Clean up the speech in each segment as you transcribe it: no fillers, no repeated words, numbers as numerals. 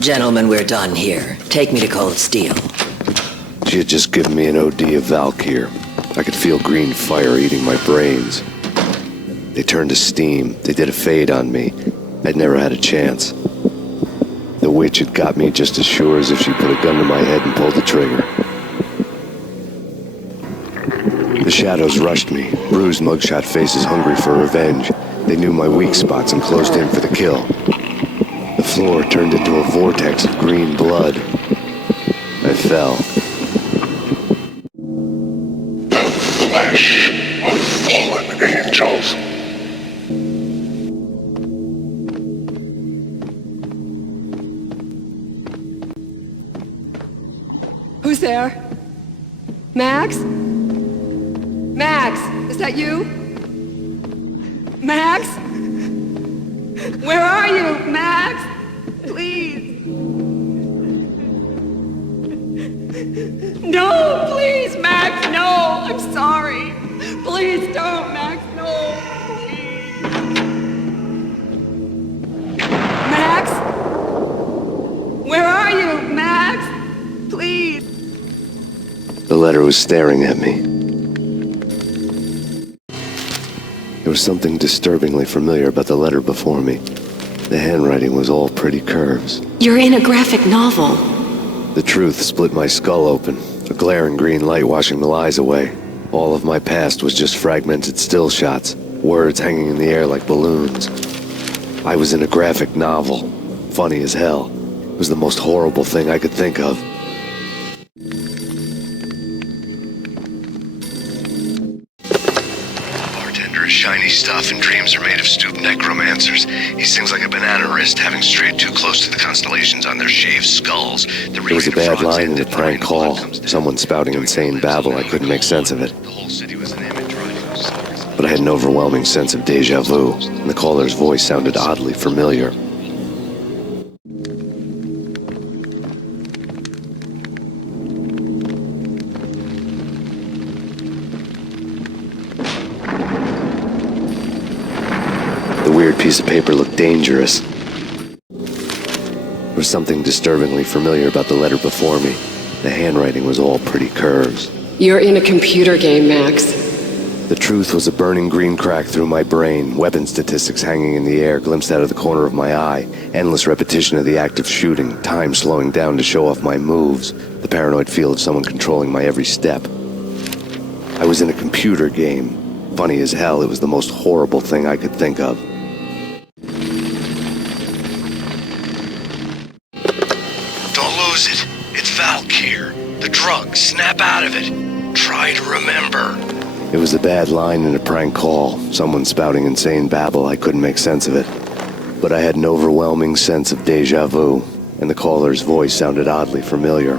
Gentlemen, we're done here. Take me to Cold Steel. She had just given me an OD of Valkyr. I could feel green fire eating my brains. They turned to steam. They did a fade on me. I'd never had a chance. The witch had got me just as sure as if she put a gun to my head and pulled the trigger. The shadows rushed me, bruised mugshot faces hungry for revenge. They knew my weak spots and closed in for the kill. The floor turned into a vortex of green blood. I fell. The flesh of fallen angels. Who's there? Max? Max, is that you? Max? Where are you, Max? Please. No, please, Max, no. I'm sorry. Please don't, Max, no. Please. Max? Where are you, Max? Please. The letter was staring at me. There was something disturbingly familiar about the letter before me. The handwriting was all pretty curves. You're in a graphic novel. The truth split my skull open, a glaring green light washing the lies away. All of my past was just fragmented still shots, words hanging in the air like balloons. I was in a graphic novel, funny as hell. It was the most horrible thing I could think of. Shiny stuff and dreams are made of stooped necromancers. He sings like a banana wrist, having strayed too close to the constellations on their shaved skulls. There was a bad line in a prank call. Someone spouting insane babble. I couldn't make sense of it. The whole city was an image. But I had an overwhelming sense of deja vu, and the caller's voice sounded oddly familiar. Piece of paper looked dangerous. There was something disturbingly familiar about the letter before me. The handwriting was all pretty curves. You're in a computer game, Max. The truth was a burning green crack through my brain, weapon statistics hanging in the air, glimpsed out of the corner of my eye, endless repetition of the act of shooting, time slowing down to show off my moves, the paranoid feel of someone controlling my every step. I was in a computer game. Funny as hell, it was the most horrible thing I could think of. It's Valkyr. The drug. Snap out of it. Try to remember. It was a bad line in a prank call. Someone spouting insane babble. I couldn't make sense of it. But I had an overwhelming sense of deja vu, and the caller's voice sounded oddly familiar.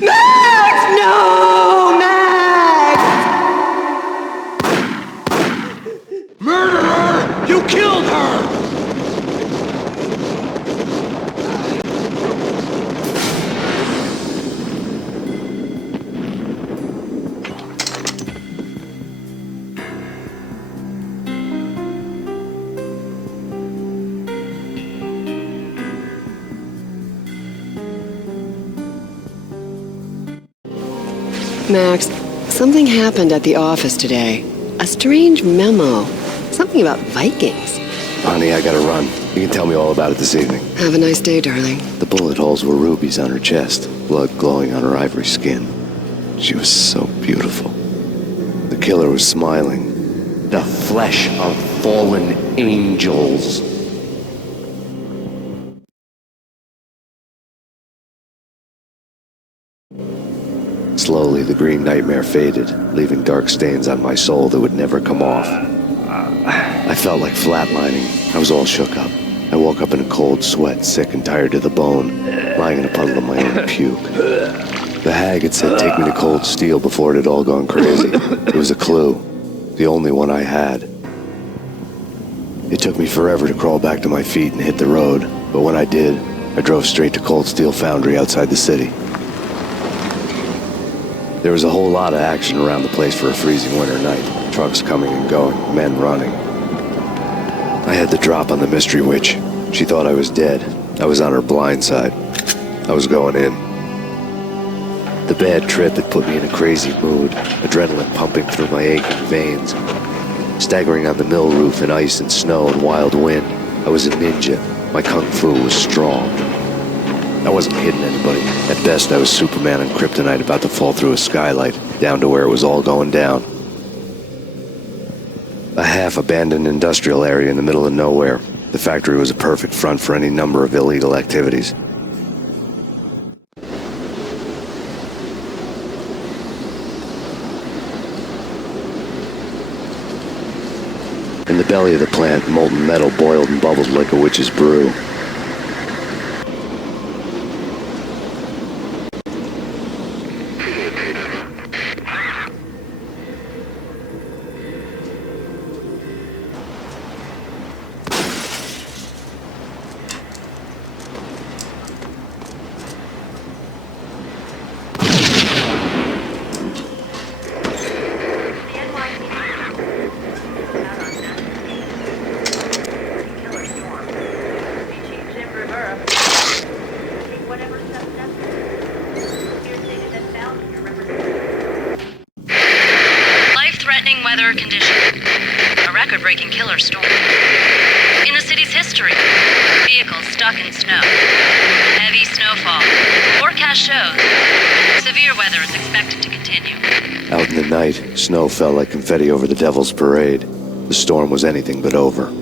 Max! No! Max! Murderer! You killed her! Max, something happened at the office today. A strange memo. Something about Vikings. Honey, I gotta run. You can tell me all about it this evening. Have a nice day, darling. The bullet holes were rubies on her chest, blood glowing on her ivory skin. She was so beautiful. The killer was smiling. The flesh of fallen angels. Slowly, the green nightmare faded, leaving dark stains on my soul that would never come off. I felt like flatlining. I was all shook up. I woke up in a cold sweat, sick and tired to the bone, lying in a puddle of my own puke. The hag had said take me to Cold Steel before it had all gone crazy. It was a clue, the only one I had. It took me forever to crawl back to my feet and hit the road, but when I did, I drove straight to Cold Steel Foundry outside the city. There was a whole lot of action around the place for a freezing winter night. Trucks coming and going, men running. I had the drop on the mystery witch. She thought I was dead. I was on her blind side. I was going in. The bad trip had put me in a crazy mood, adrenaline pumping through my aching veins. Staggering on the mill roof in ice and snow and wild wind, I was a ninja. My kung fu was strong. I wasn't hitting anybody. At best, I was Superman on kryptonite about to fall through a skylight, down to where it was all going down. A half-abandoned industrial area in the middle of nowhere. The factory was a perfect front for any number of illegal activities. In the belly of the plant, molten metal boiled and bubbled like a witch's brew. Life-threatening weather conditions. A record-breaking killer storm. In the city's history, vehicles stuck in snow. Heavy snowfall. Forecast shows severe weather is expected to continue. Out in the night, snow fell like confetti over the Devil's Parade. The storm was anything but over.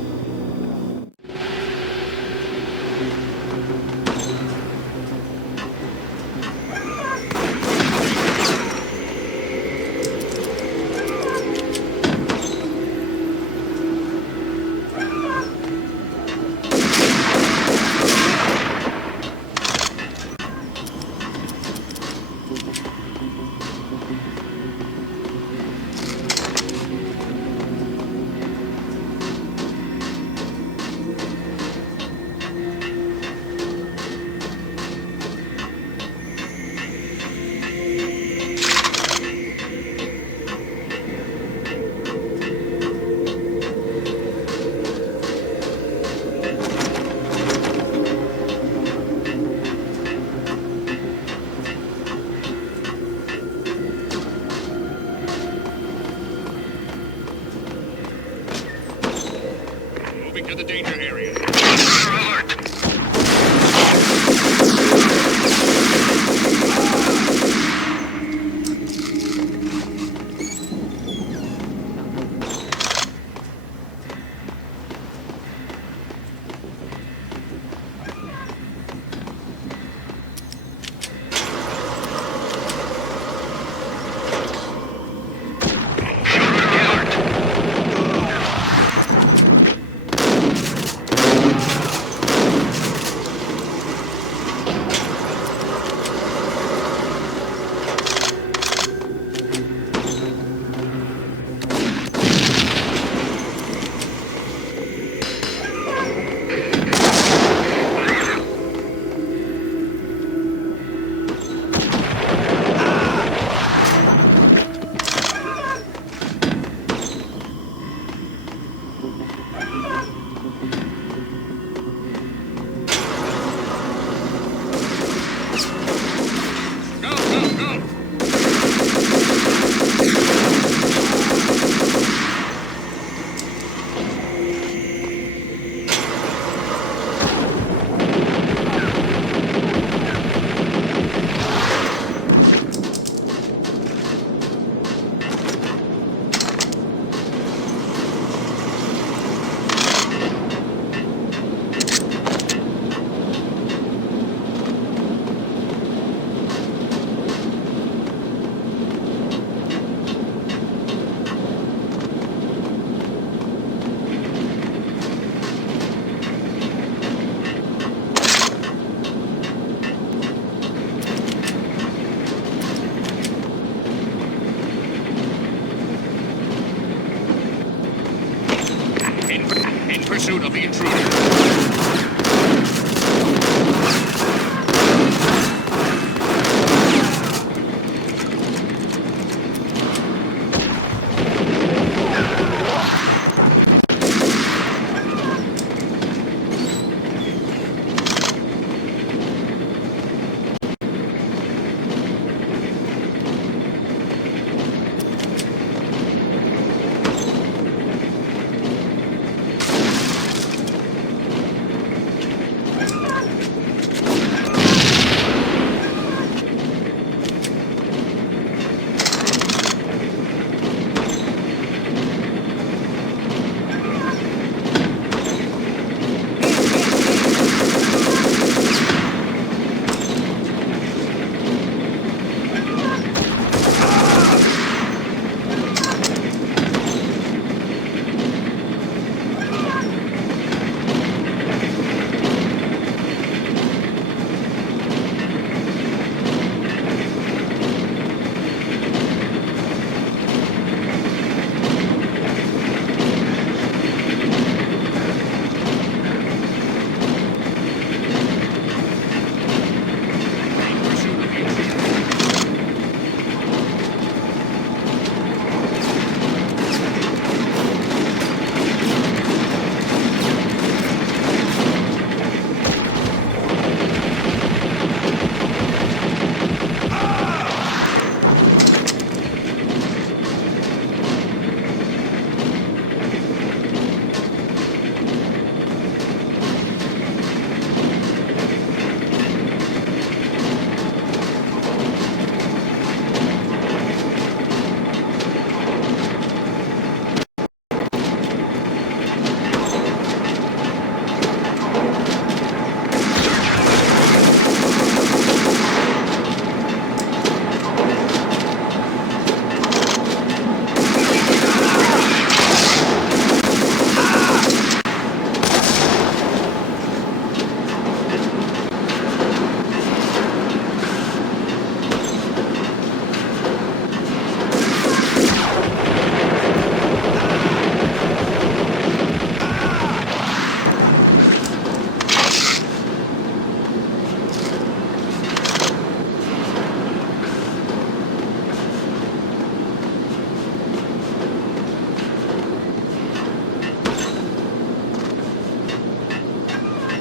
pursuit of the intruder.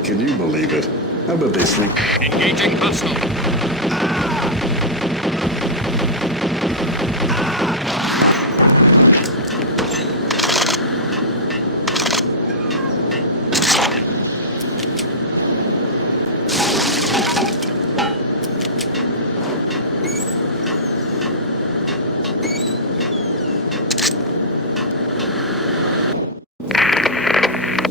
Can you believe it? How about they sleep? Engaging hostile.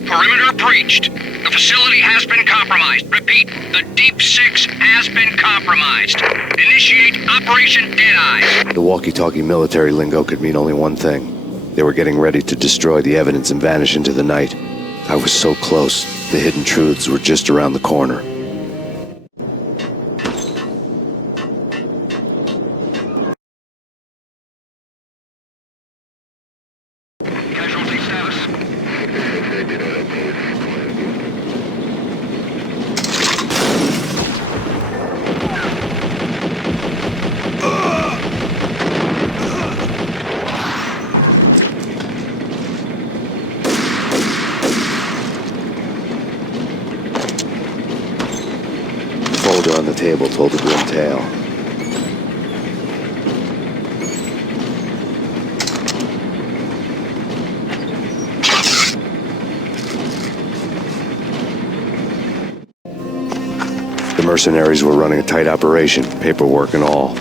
Perimeter breached. The facility has been compromised. Repeat, the Deep Six has been compromised. Initiate Operation Deadeyes. The walkie-talkie military lingo could mean only one thing. They were getting ready to destroy the evidence and vanish into the night. I was so close. The hidden truths were just around the corner. Casualty status. Folder on the table told a grim tale. The mercenaries were running a tight operation, paperwork and all.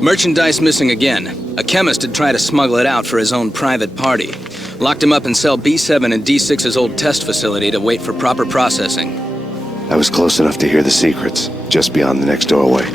Merchandise missing again. A chemist had tried to smuggle it out for his own private party. Locked him up in cell B7 in D6's old test facility to wait for proper processing. I was close enough to hear the secrets, just beyond the next doorway.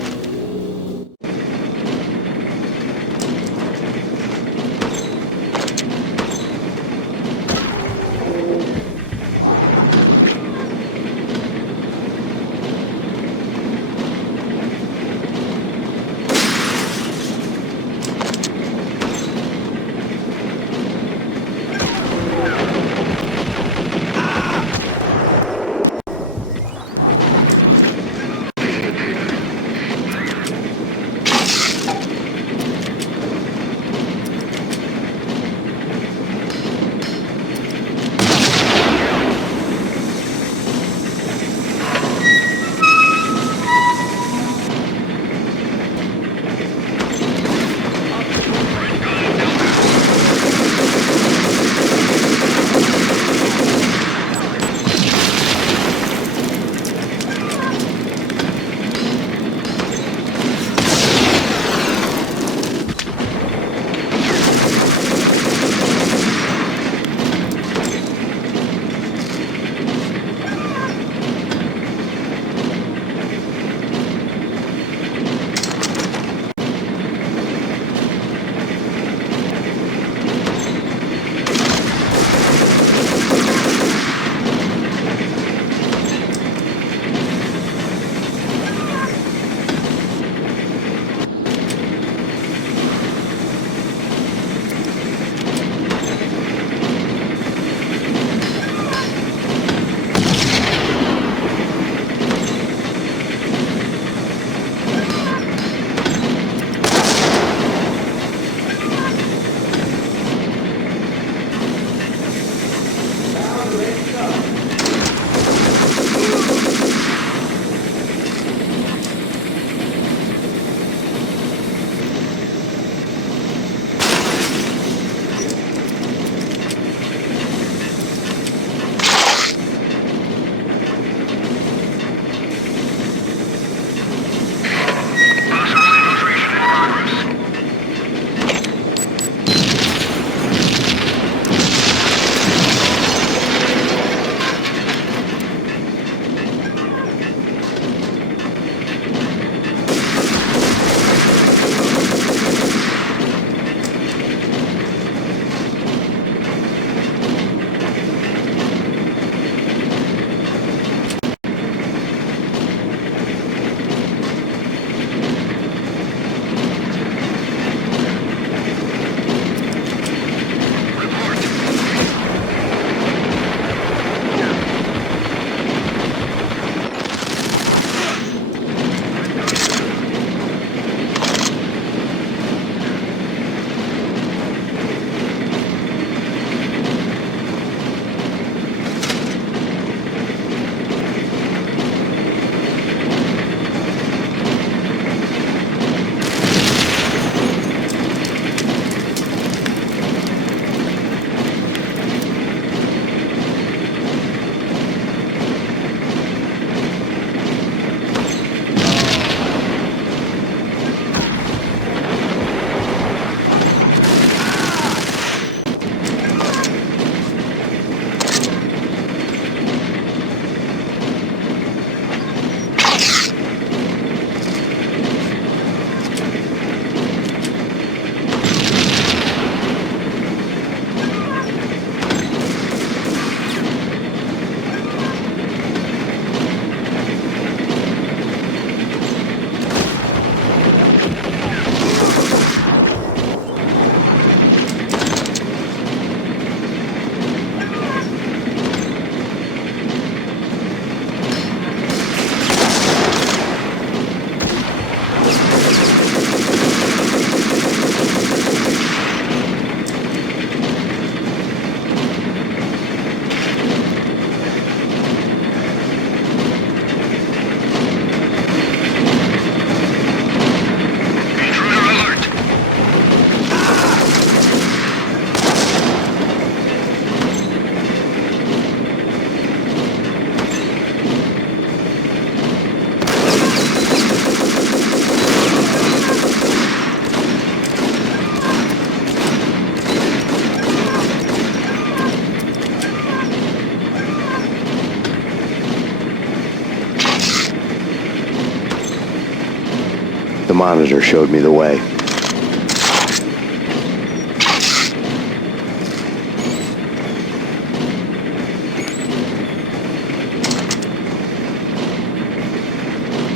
monitor showed me the way.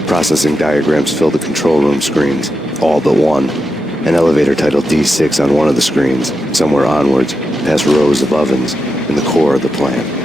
Processing diagrams fill the control room screens, all but one. An elevator titled D6 on one of the screens, somewhere onwards, past rows of ovens, in the core of the plant.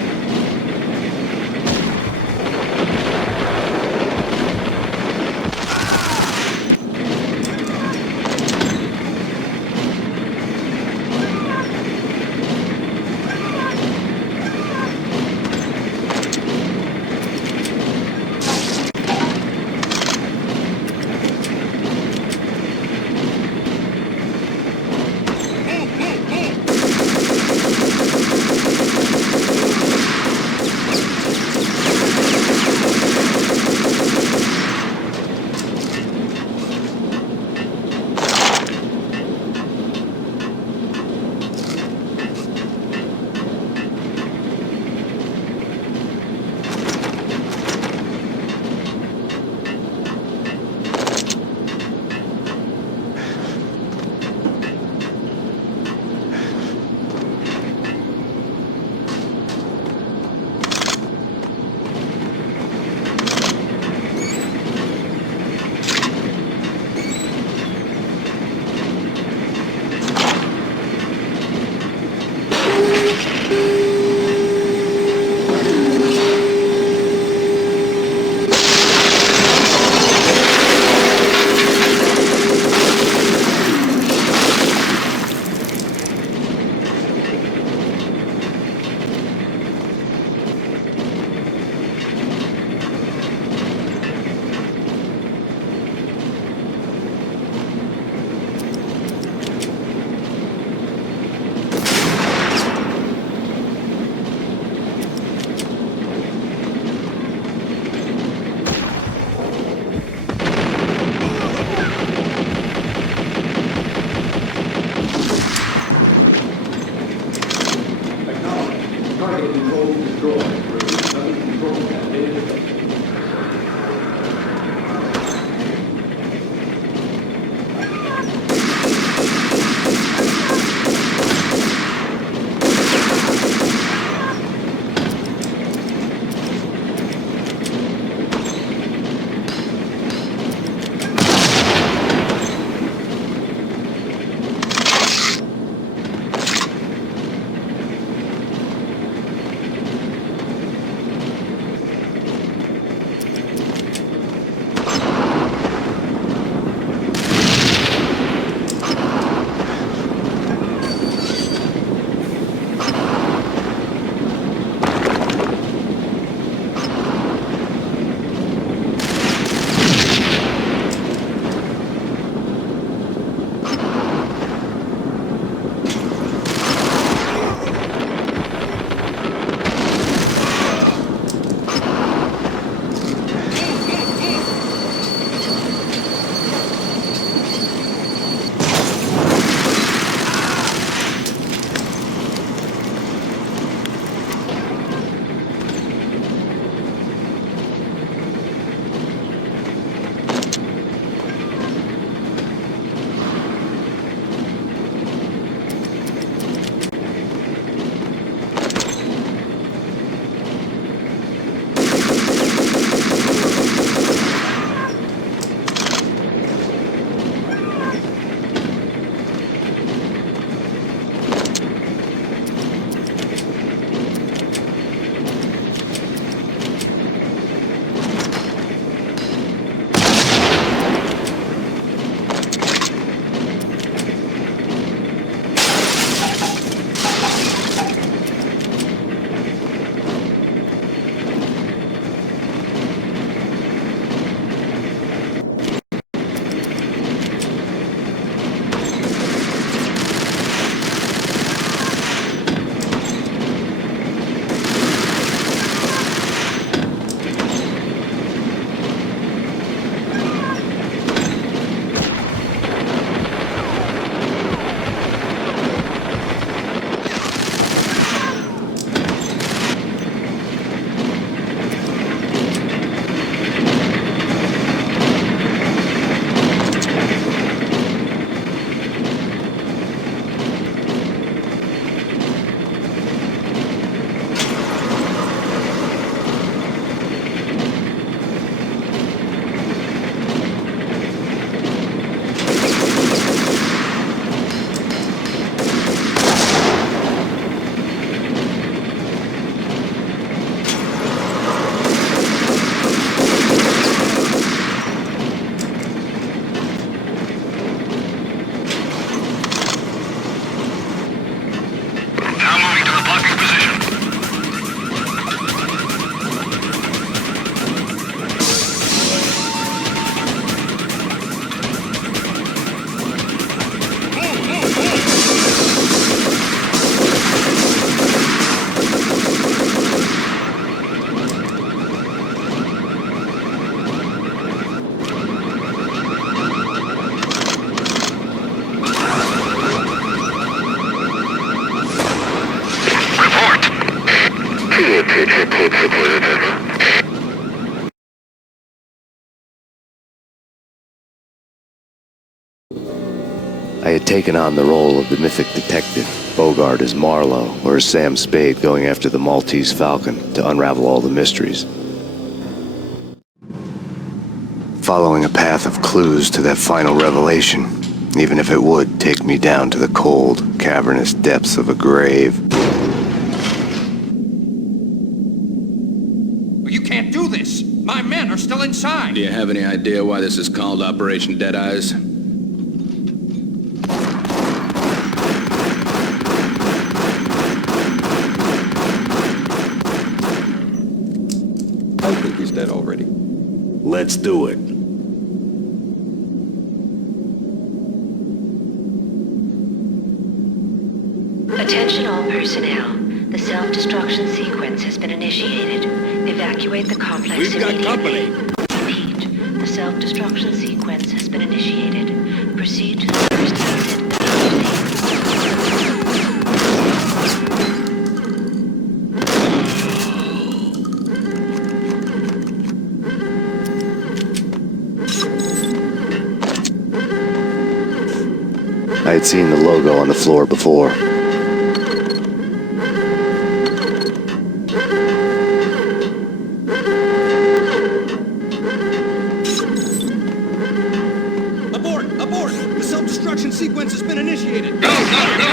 I had taken on the role of the mythic detective, Bogart as Marlowe, or as Sam Spade going after the Maltese Falcon to unravel all the mysteries. Following a path of clues to that final revelation, even if it would take me down to the cold, cavernous depths of a grave. You can't do this! My men are still inside! Do you have any idea why this is called Operation Deadeyes? I think he's dead already. Let's do it. Attention all personnel. The self-destruction sequence has been initiated. Evacuate the complex immediately. We've got company. Repeat. The self-destruction sequence has been initiated. Proceed to the first exit immediately. I had seen the logo on the floor before. Abort! Abort! The self-destruction sequence has been initiated! Go, go, go!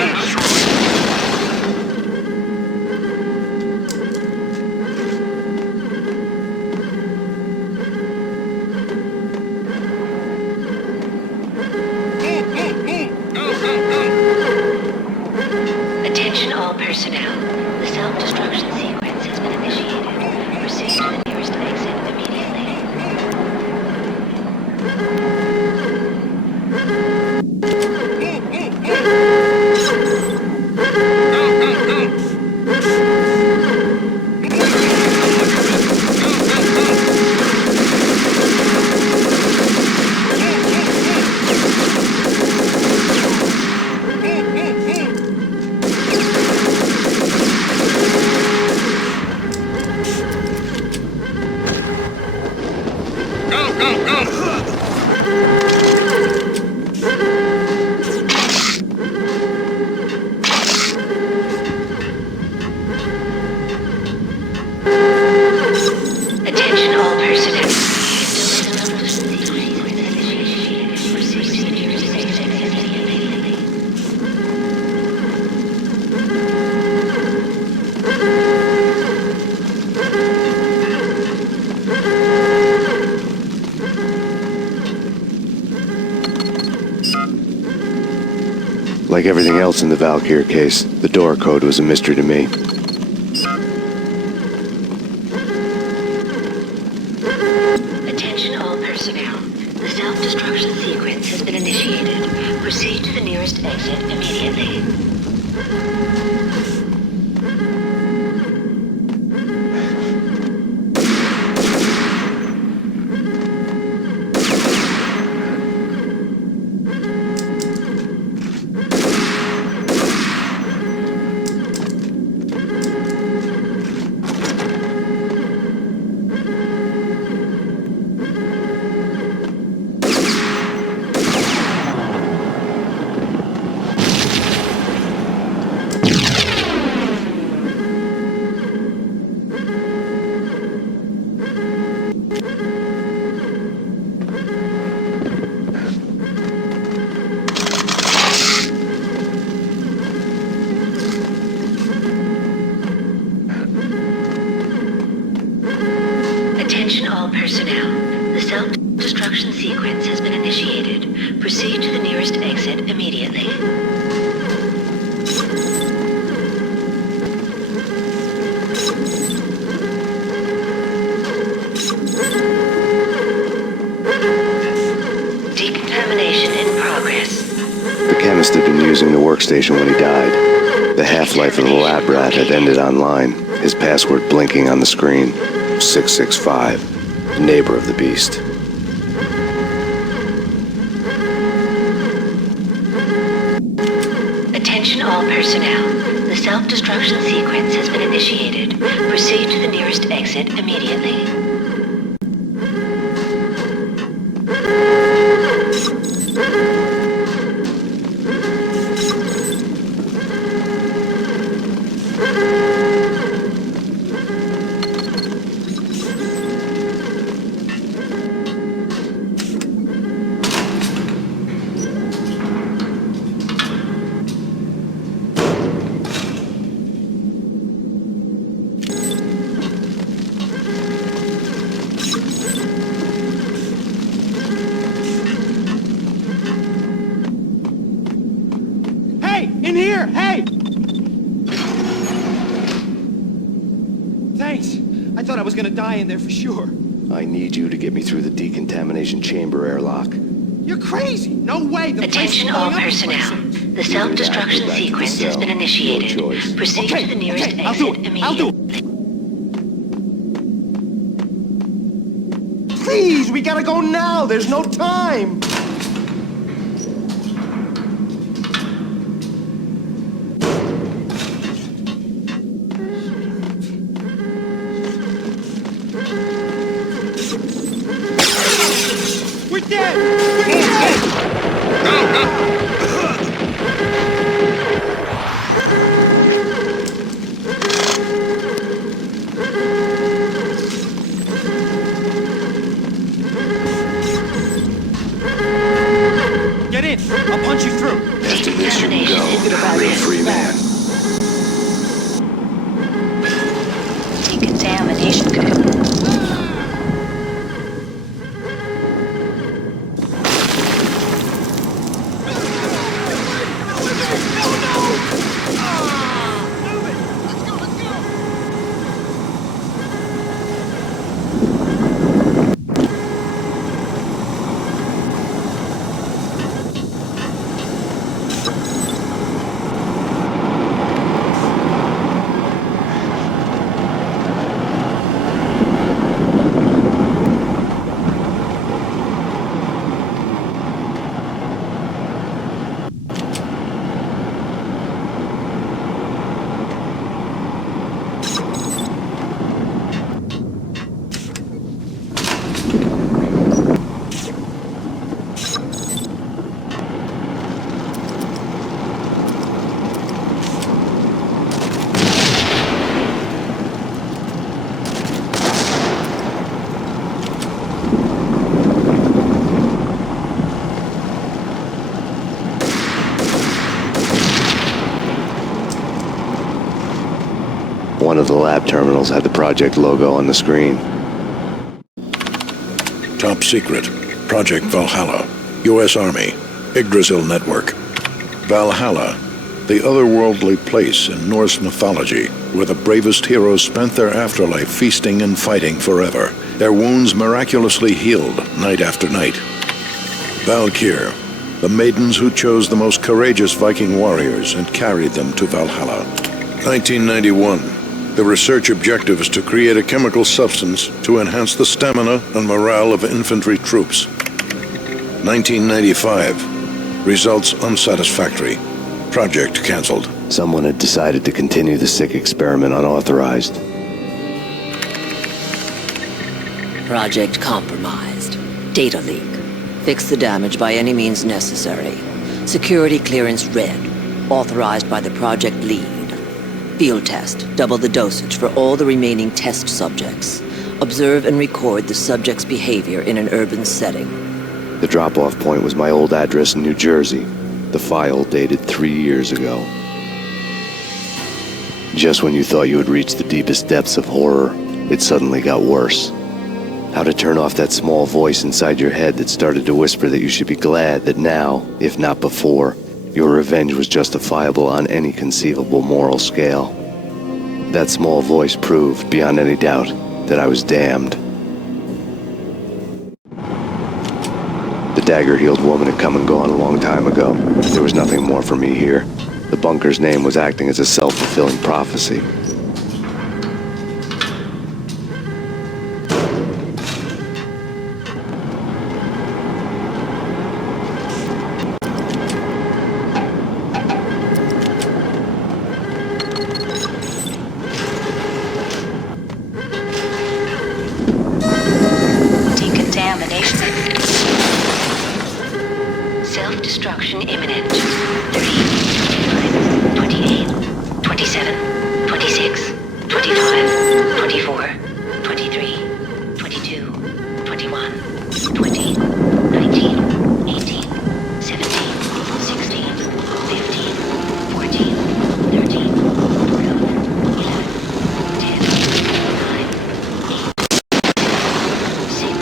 Attention all personnel. The self-destruction sequence has been initiated. Proceed to the nearest exit immediately. Attention all personnel. Proceed to the nearest exit immediately. Like everything else in the Valkyr case, the door code was a mystery to me. Attention all personnel. The self-destruction sequence has been initiated. Proceed to the nearest exit immediately. Attention all personnel. The self-destruction sequence has been initiated. Proceed to the nearest exit immediately. Decontamination in progress. The chemist had been using the workstation when he died. The half-life of the lab rat had ended online, his password blinking on the screen. 665, neighbor of the beast. Attention all personnel. The self-destruction sequence has been initiated. Proceed to the nearest exit immediately. In here! Hey! Thanks. I thought I was gonna die in there for sure. I need you to get me through the decontamination chamber airlock. You're crazy! No way! The Attention all personnel. The self-destruction sequence has been initiated. Proceed to the nearest exit immediately. I'll do it! Please, we gotta go now! There's no time! We're dead! We're dead! Get in! I'll punch you through! After this, you can go. Real free man. Decontamination code. One of the lab terminals had the project logo on the screen. Top secret. Project Valhalla. U.S. Army. Yggdrasil Network. Valhalla. The otherworldly place in Norse mythology where the bravest heroes spent their afterlife feasting and fighting forever. Their wounds miraculously healed night after night. Valkyr. The maidens who chose the most courageous Viking warriors and carried them to Valhalla. 1991. The research objective is to create a chemical substance to enhance the stamina and morale of infantry troops. 1995. Results unsatisfactory. Project cancelled. Someone had decided to continue the sick experiment unauthorized. Project compromised. Data leak. Fix the damage by any means necessary. Security clearance red. Authorized by the project lead. Field test. Double the dosage for all the remaining test subjects. Observe and record the subject's behavior in an urban setting. The drop-off point was my old address in New Jersey. The file dated 3 years ago. Just when you thought you had reached the deepest depths of horror, it suddenly got worse. How to turn off that small voice inside your head that started to whisper that you should be glad that now, if not before, your revenge was justifiable on any conceivable moral scale. That small voice proved, beyond any doubt, that I was damned. The dagger-heeled woman had come and gone a long time ago. There was nothing more for me here. The bunker's name was acting as a self-fulfilling prophecy. Execution imminent. 30, 29, 28, 27, 26, 25, 24, 23, 22, 21, 20, 19, 18, 17, 16, 15, 14, 13, 12, 11, 10, 9, 8, 6,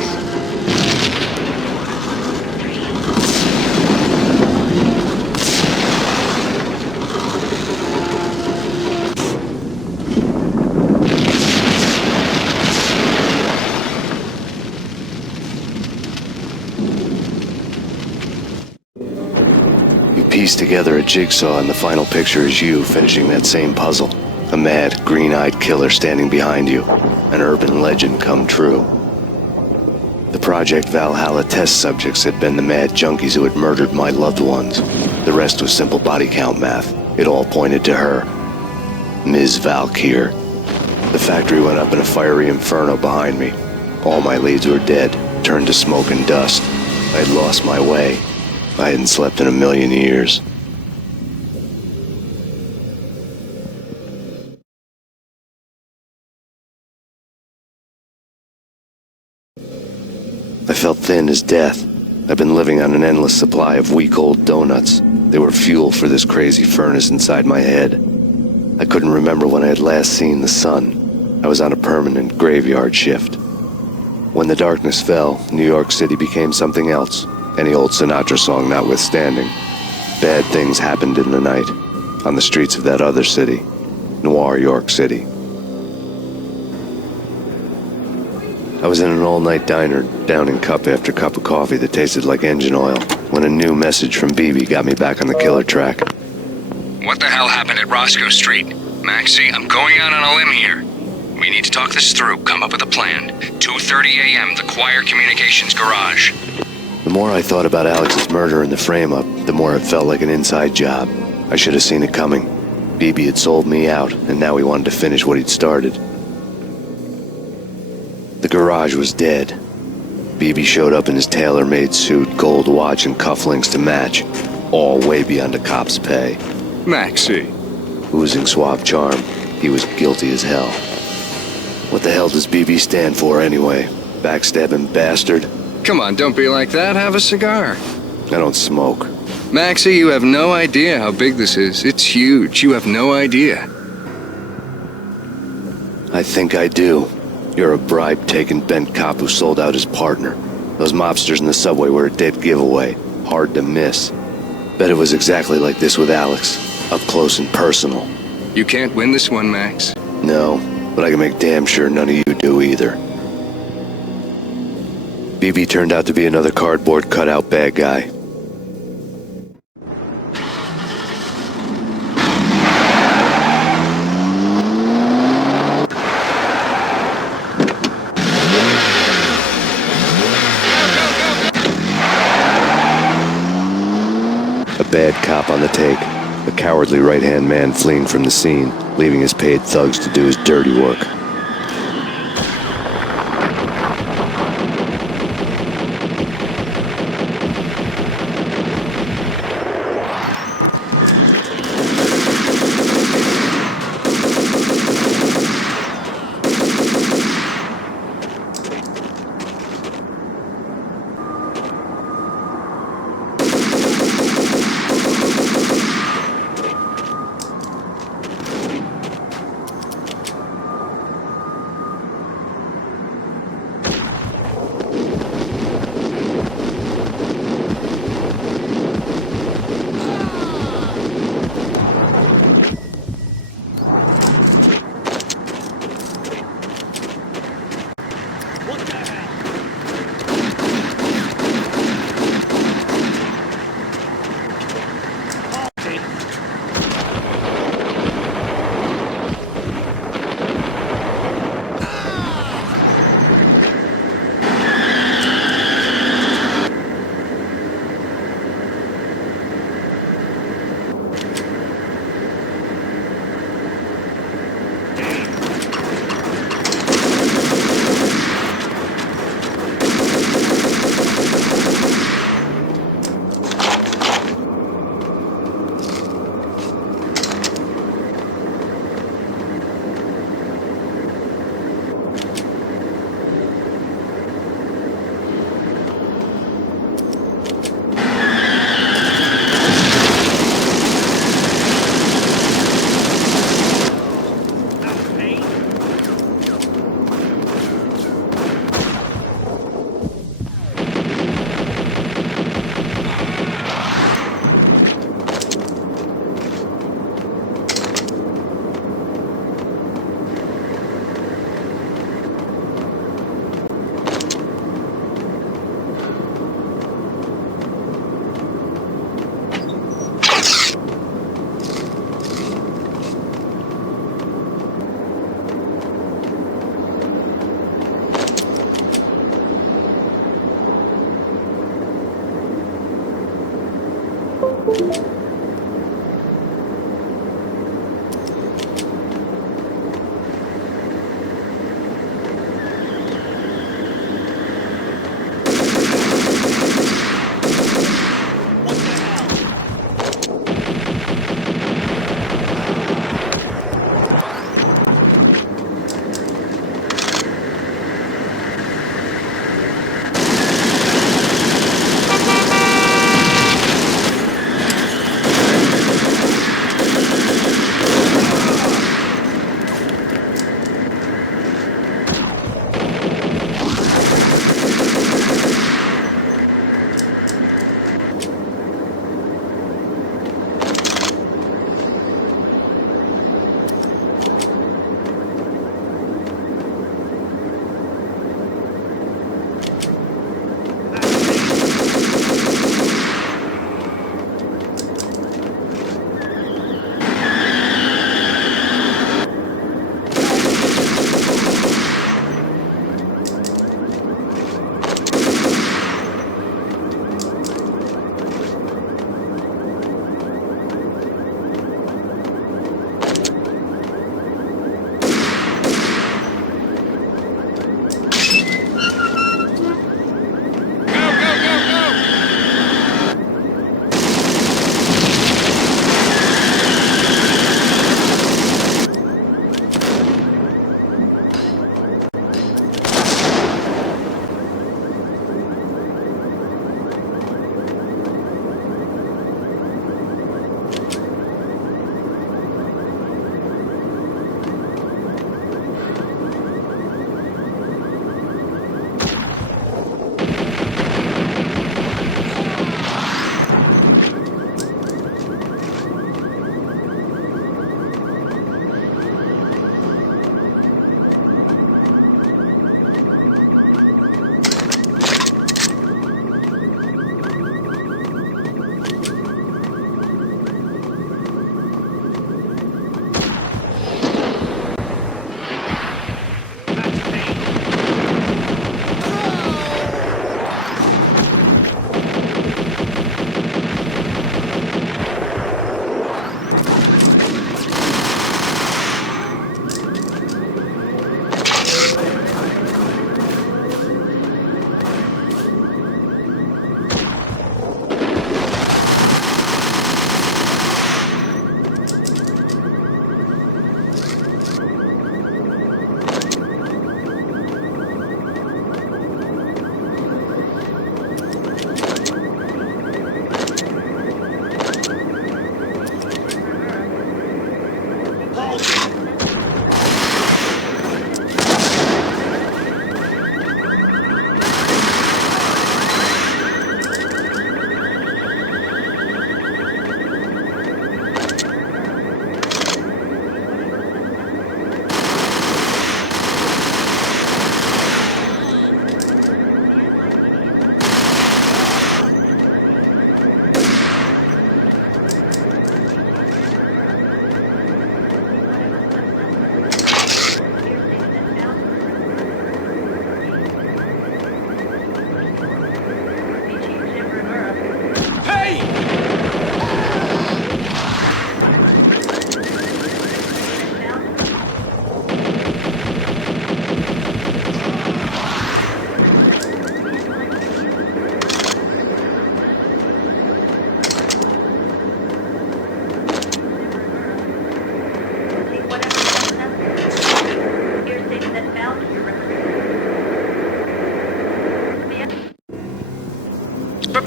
Piece together a jigsaw, and the final picture is you finishing that same puzzle. A mad, green-eyed killer standing behind you. An urban legend come true. The Project Valhalla test subjects had been the mad junkies who had murdered my loved ones. The rest was simple body count math. It all pointed to her. Ms. Valkyr. The factory went up in a fiery inferno behind me. All my leads were dead, turned to smoke and dust. I had lost my way. I hadn't slept in a million years. I felt thin as death. I've been living on an endless supply of week-old donuts. They were fuel for this crazy furnace inside my head. I couldn't remember when I had last seen the sun. I was on a permanent graveyard shift. When the darkness fell, New York City became something else. Any old Sinatra song notwithstanding. Bad things happened in the night, on the streets of that other city, Noir, York City. I was in an all-night diner, downing cup after cup of coffee that tasted like engine oil, when a new message from BB got me back on the killer track. What the hell happened at Roscoe Street? Maxie, I'm going out on a limb here. We need to talk this through, come up with a plan. 2:30 a.m., the Choir Communications Garage. The more I thought about Alex's murder and the frame-up, the more it felt like an inside job. I should have seen it coming. BB had sold me out, and now he wanted to finish what he'd started. The garage was dead. BB showed up in his tailor-made suit, gold watch, and cufflinks to match, all way beyond a cop's pay. Maxie. Oozing suave charm, he was guilty as hell. What the hell does BB stand for anyway? Backstabbing bastard? Come on, don't be like that. Have a cigar. I don't smoke. Maxie, you have no idea how big this is. It's huge. You have no idea. I think I do. You're a bribe-taking bent cop who sold out his partner. Those mobsters in the subway were a dead giveaway. Hard to miss. Bet it was exactly like this with Alex. Up close and personal. You can't win this one, Max. No, but I can make damn sure none of you do either. BB turned out to be another cardboard cutout bad guy. A bad cop on the take. A cowardly right-hand man fleeing from the scene, leaving his paid thugs to do his dirty work.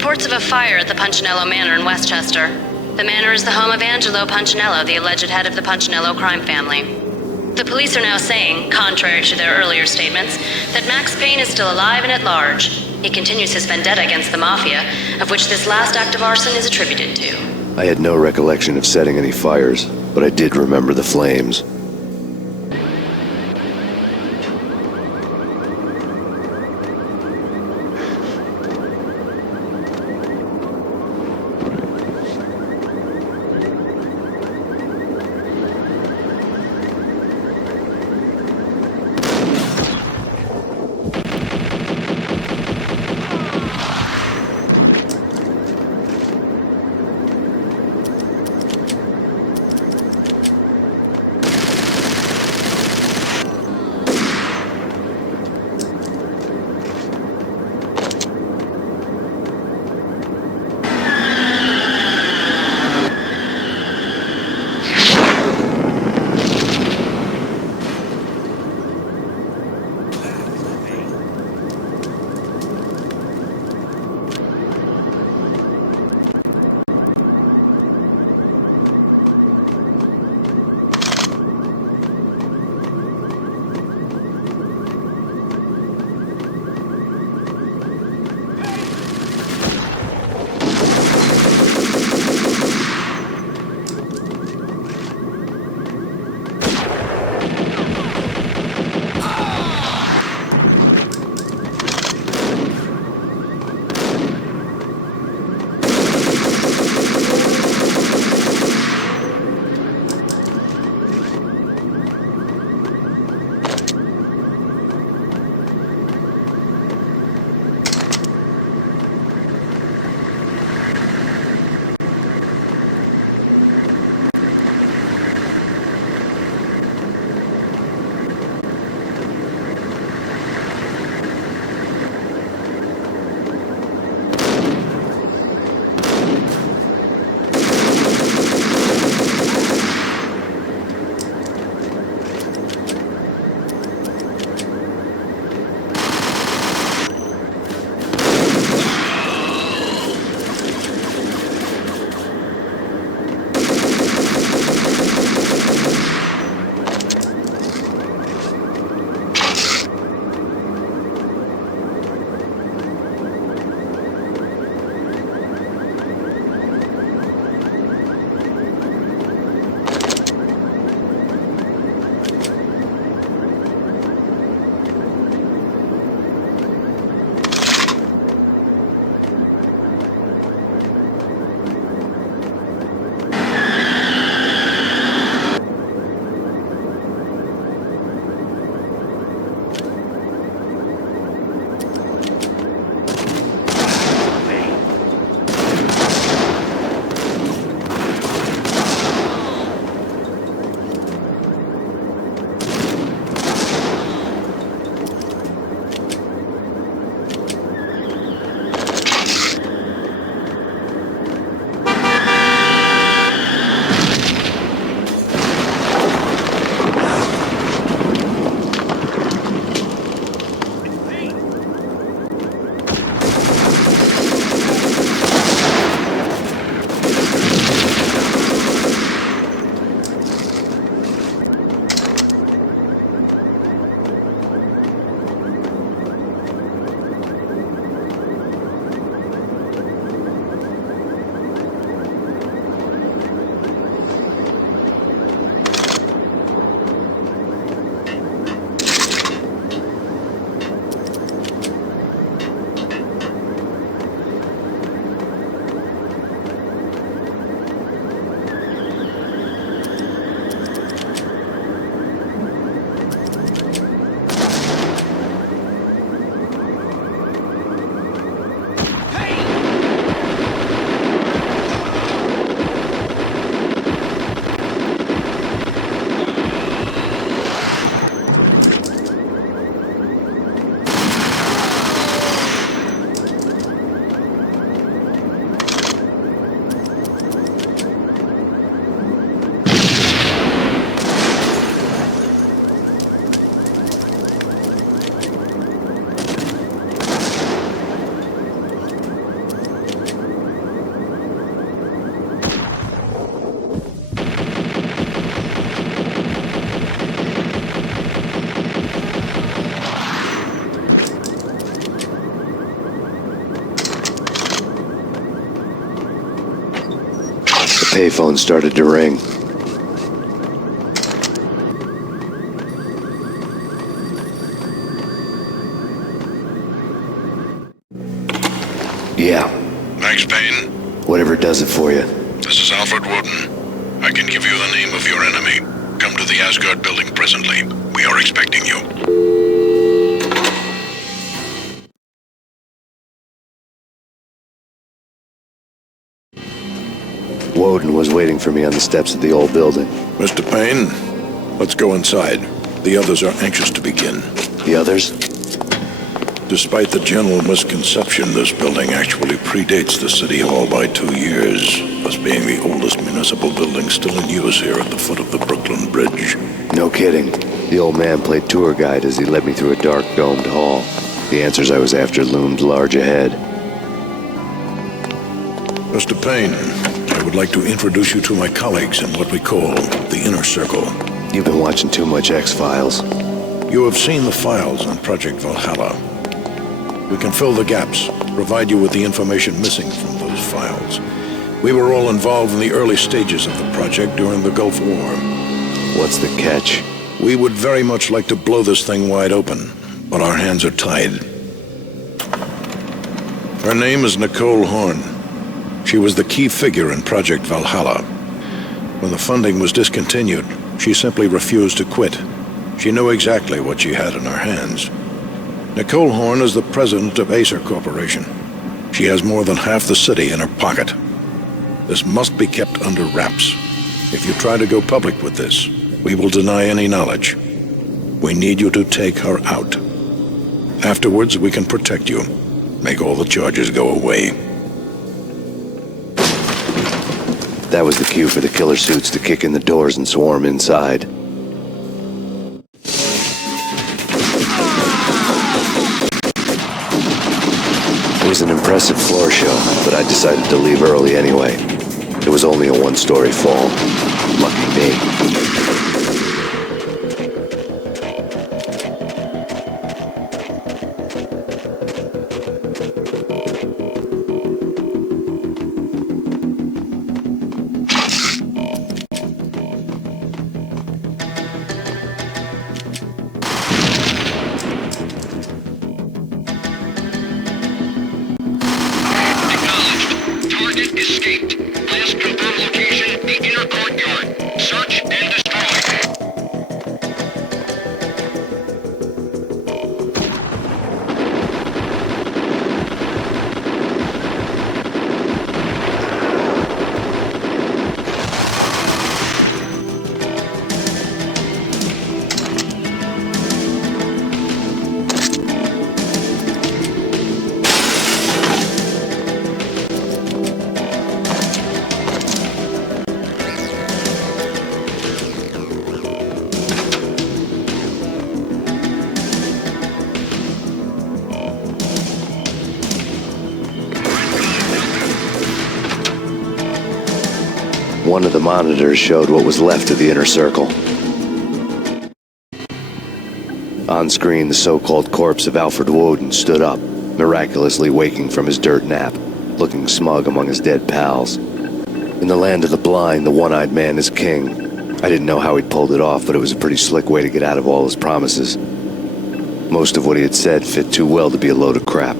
Reports of a fire at the Punchinello Manor in Westchester. The manor is the home of Angelo Punchinello, the alleged head of the Punchinello crime family. The police are now saying, contrary to their earlier statements, that Max Payne is still alive and at large. He continues his vendetta against the Mafia, of which this last act of arson is attributed to. I had no recollection of setting any fires, but I did remember the flames. payphone started to ring. Yeah. Max Payne? Whatever does it for you. This is Alfred Woden. I can give you the name of your enemy. Come to the Asgard building presently. We are expecting you. Woden was waiting for me on the steps of the old building. Mr. Payne, let's go inside. The others are anxious to begin. The others? Despite the general misconception, this building actually predates the City Hall by 2 years, thus being the oldest municipal building still in use here at the foot of the Brooklyn Bridge. No kidding. The old man played tour guide as he led me through a dark, domed hall. The answers I was after loomed large ahead. Mr. Payne, I would like to introduce you to my colleagues in what we call the Inner Circle. You've been watching too much X-Files. You have seen the files on Project Valhalla. We can fill the gaps, provide you with the information missing from those files. We were all involved in the early stages of the project during the Gulf War. What's the catch? We would very much like to blow this thing wide open, but our hands are tied. Her name is Nicole Horn. She was the key figure in Project Valhalla. When the funding was discontinued, she simply refused to quit. She knew exactly what she had in her hands. Nicole Horn is the president of Acer Corporation. She has more than half the city in her pocket. This must be kept under wraps. If you try to go public with this, we will deny any knowledge. We need you to take her out. Afterwards, we can protect you. Make all the charges go away. That was the cue for the killer suits to kick in the doors and swarm inside. It was an impressive floor show, but I decided to leave early anyway. It was only a one-story fall. Lucky me. One of the monitors showed what was left of the Inner Circle. On screen, the so-called corpse of Alfred Woden stood up, miraculously waking from his dirt nap, looking smug among his dead pals. In the land of the blind, the one-eyed man is king. I didn't know how he'd pulled it off, but it was a pretty slick way to get out of all his promises. Most of what he had said fit too well to be a load of crap.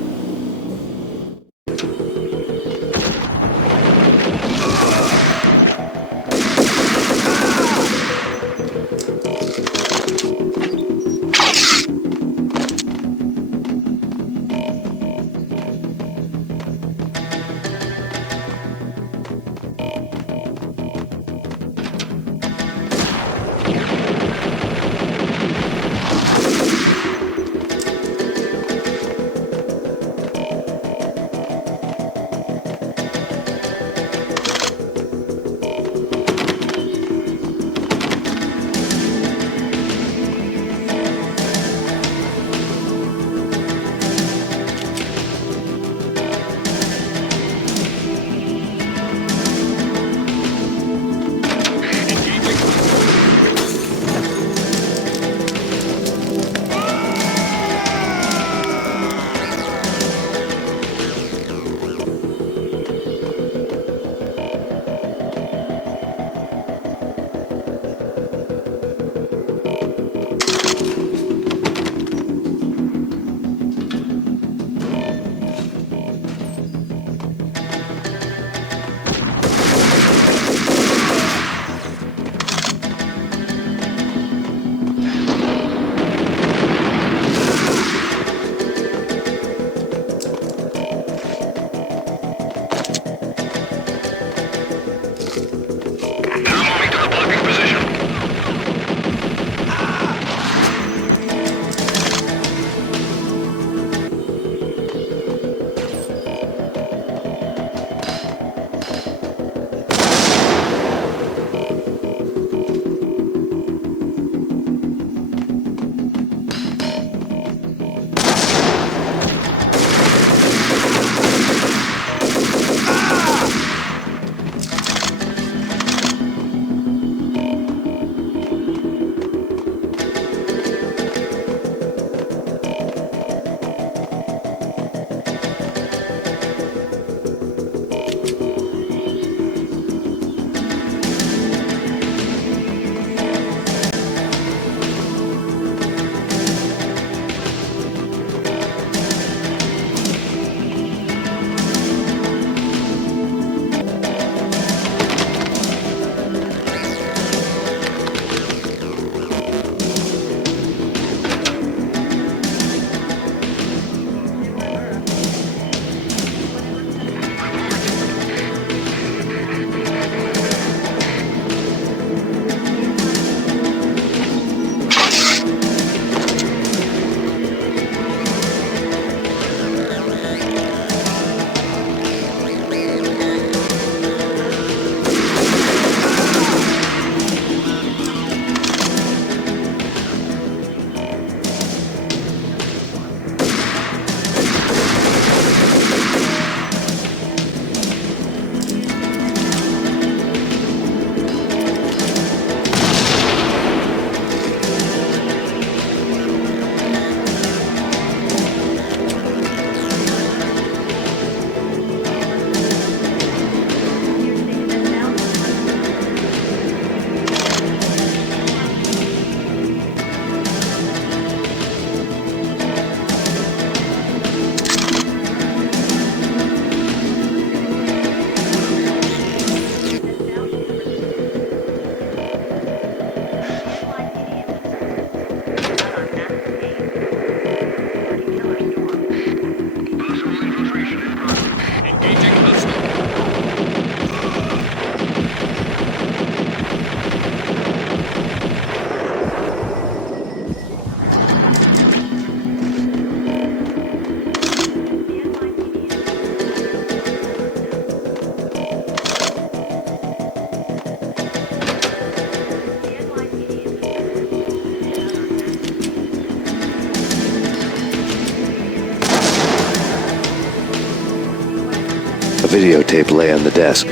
videotape lay on the desk.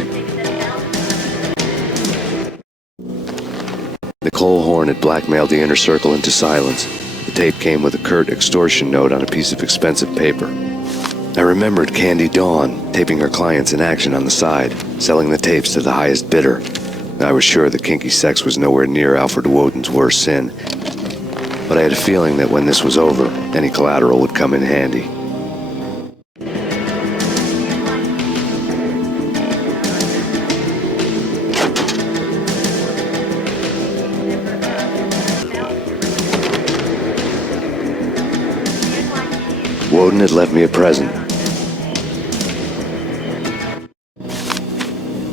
Nicole Horn had blackmailed the inner circle into silence. The tape came with a curt extortion note on a piece of expensive paper. I remembered Candy Dawn taping her clients in action on the side, selling the tapes to the highest bidder. I was sure that kinky sex was nowhere near Alfred Woden's worst sin, but I had a feeling that when this was over, any collateral would come in handy. Woden had left me a present.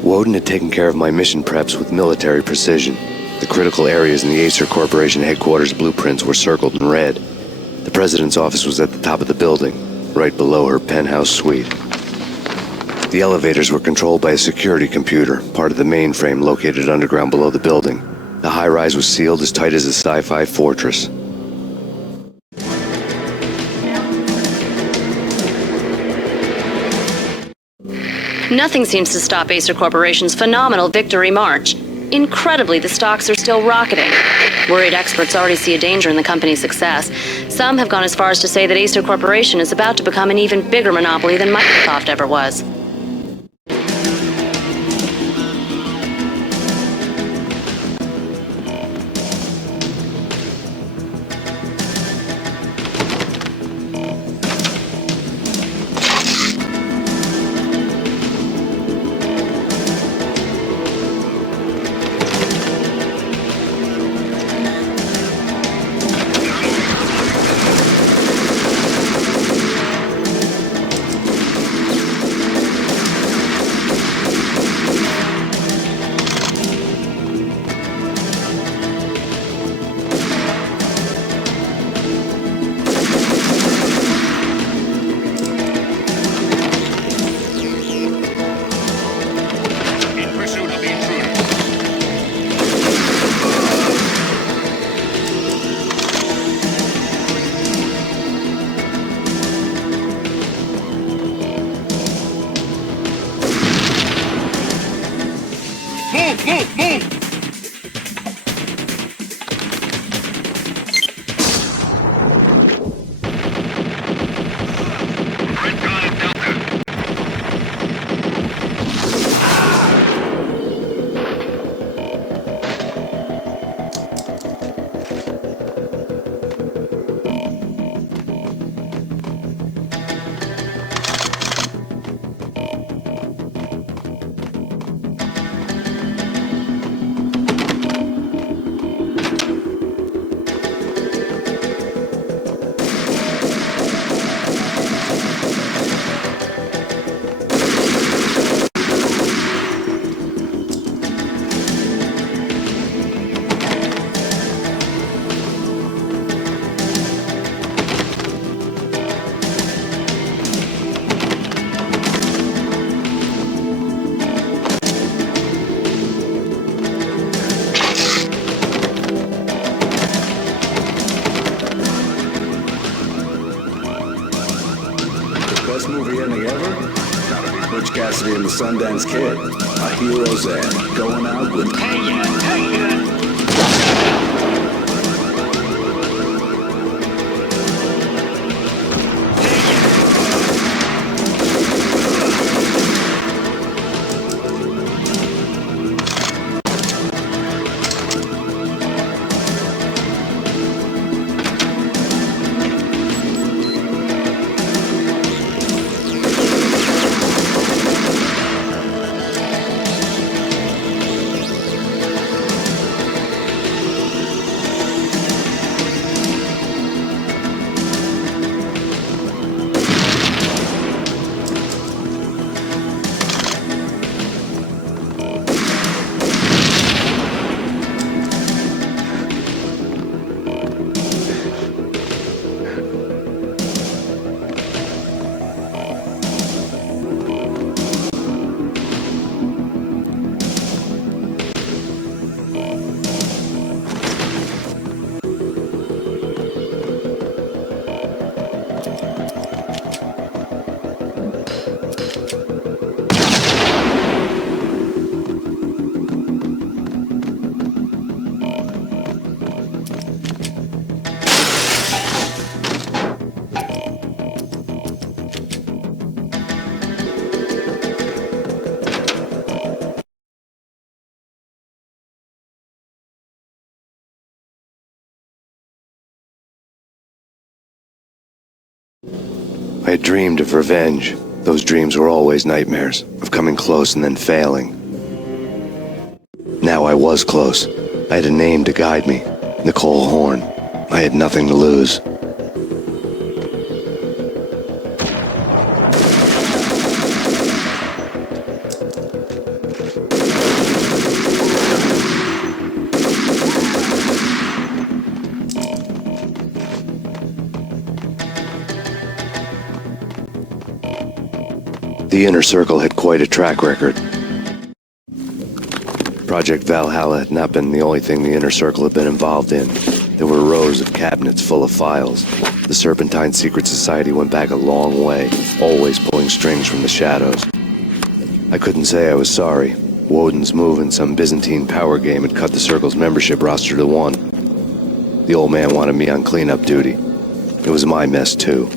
Woden had taken care of my mission preps with military precision. The critical areas in the Acer Corporation headquarters blueprints were circled in red. The president's office was at the top of the building, right below her penthouse suite. The elevators were controlled by a security computer, part of the mainframe located underground below the building. The high-rise was sealed as tight as a sci-fi fortress. Nothing seems to stop Acer Corporation's phenomenal victory march. Incredibly, the stocks are still rocketing. Worried experts already see a danger in the company's success. Some have gone as far as to say that Acer Corporation is about to become an even bigger monopoly than Microsoft ever was. Best movie ending ever? Gotta be Butch Cassidy and the Sundance Kid. A hero's end. Going out with... I had dreamed of revenge. Those dreams were always nightmares, of coming close and then failing. Now I was close. I had a name to guide me, Nicole Horn. I had nothing to lose. The Inner Circle had quite a track record. Project Valhalla had not been the only thing the Inner Circle had been involved in. There were rows of cabinets full of files. The Serpentine Secret Society went back a long way, always pulling strings from the shadows. I couldn't say I was sorry. Woden's move in some Byzantine power game had cut the Circle's membership roster to 1. The old man wanted me on cleanup duty. It was my mess, too.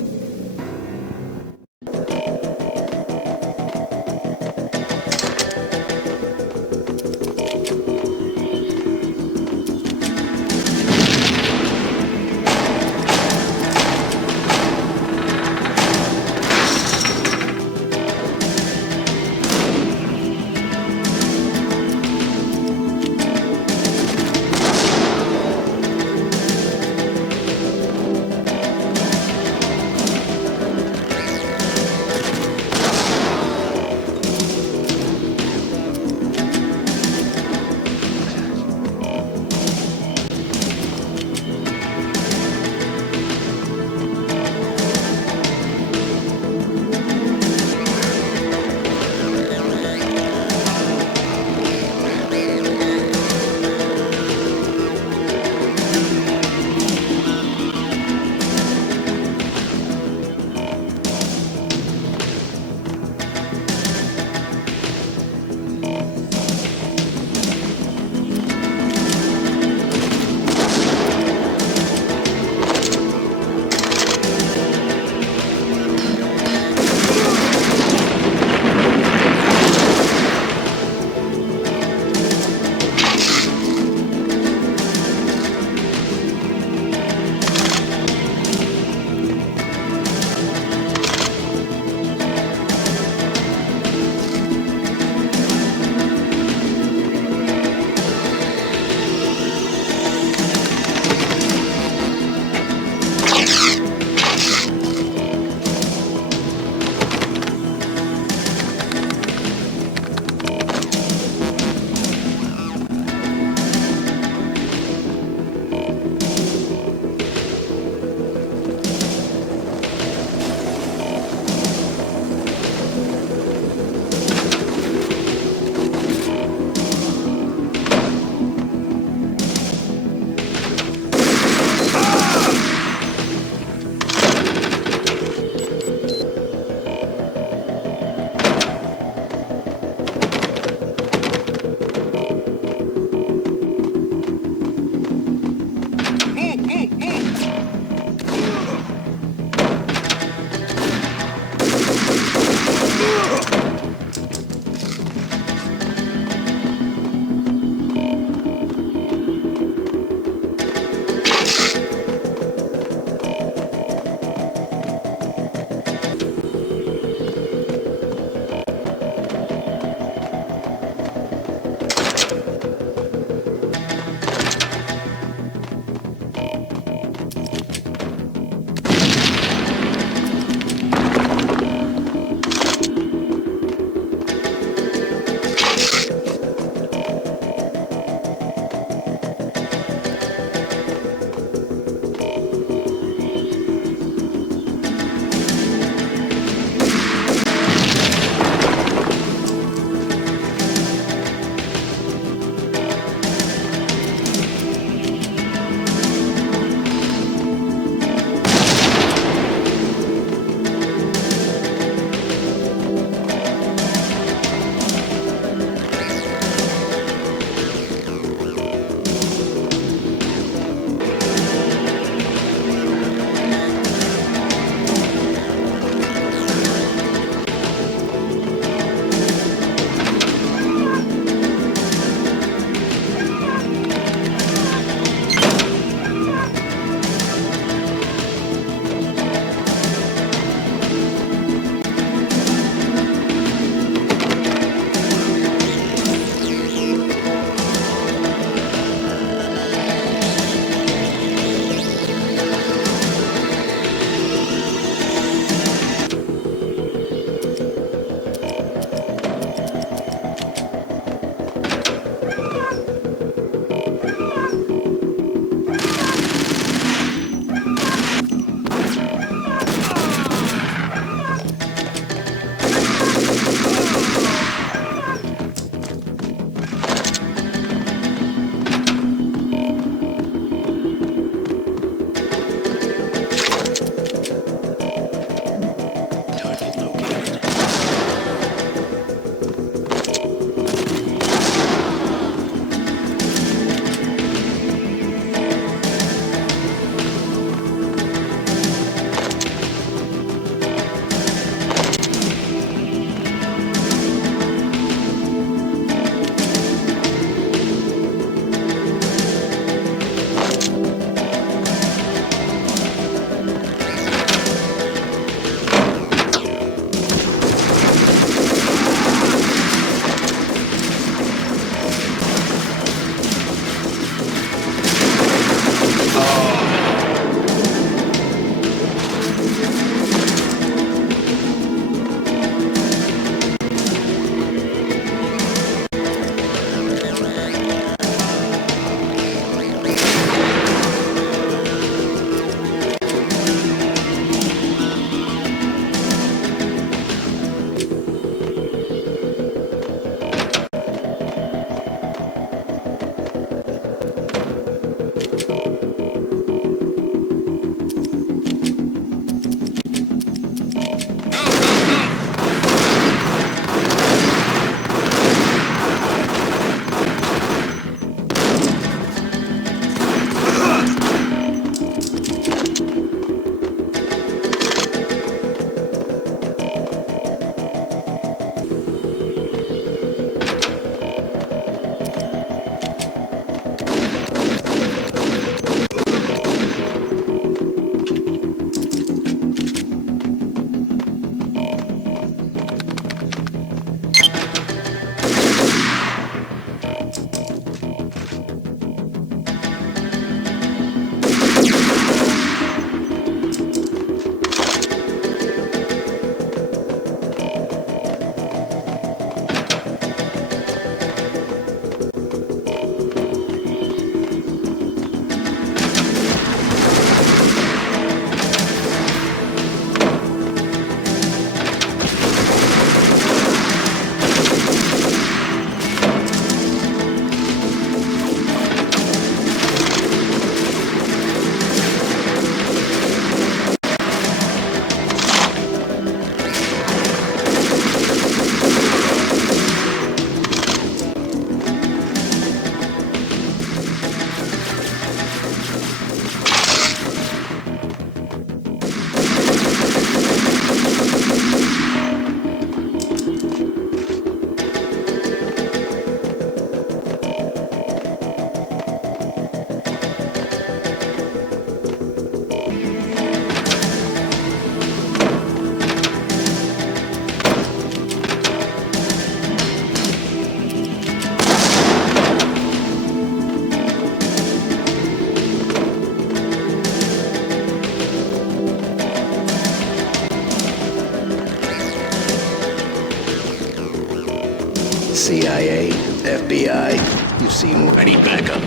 CIA, FBI. You've seen... I need backup.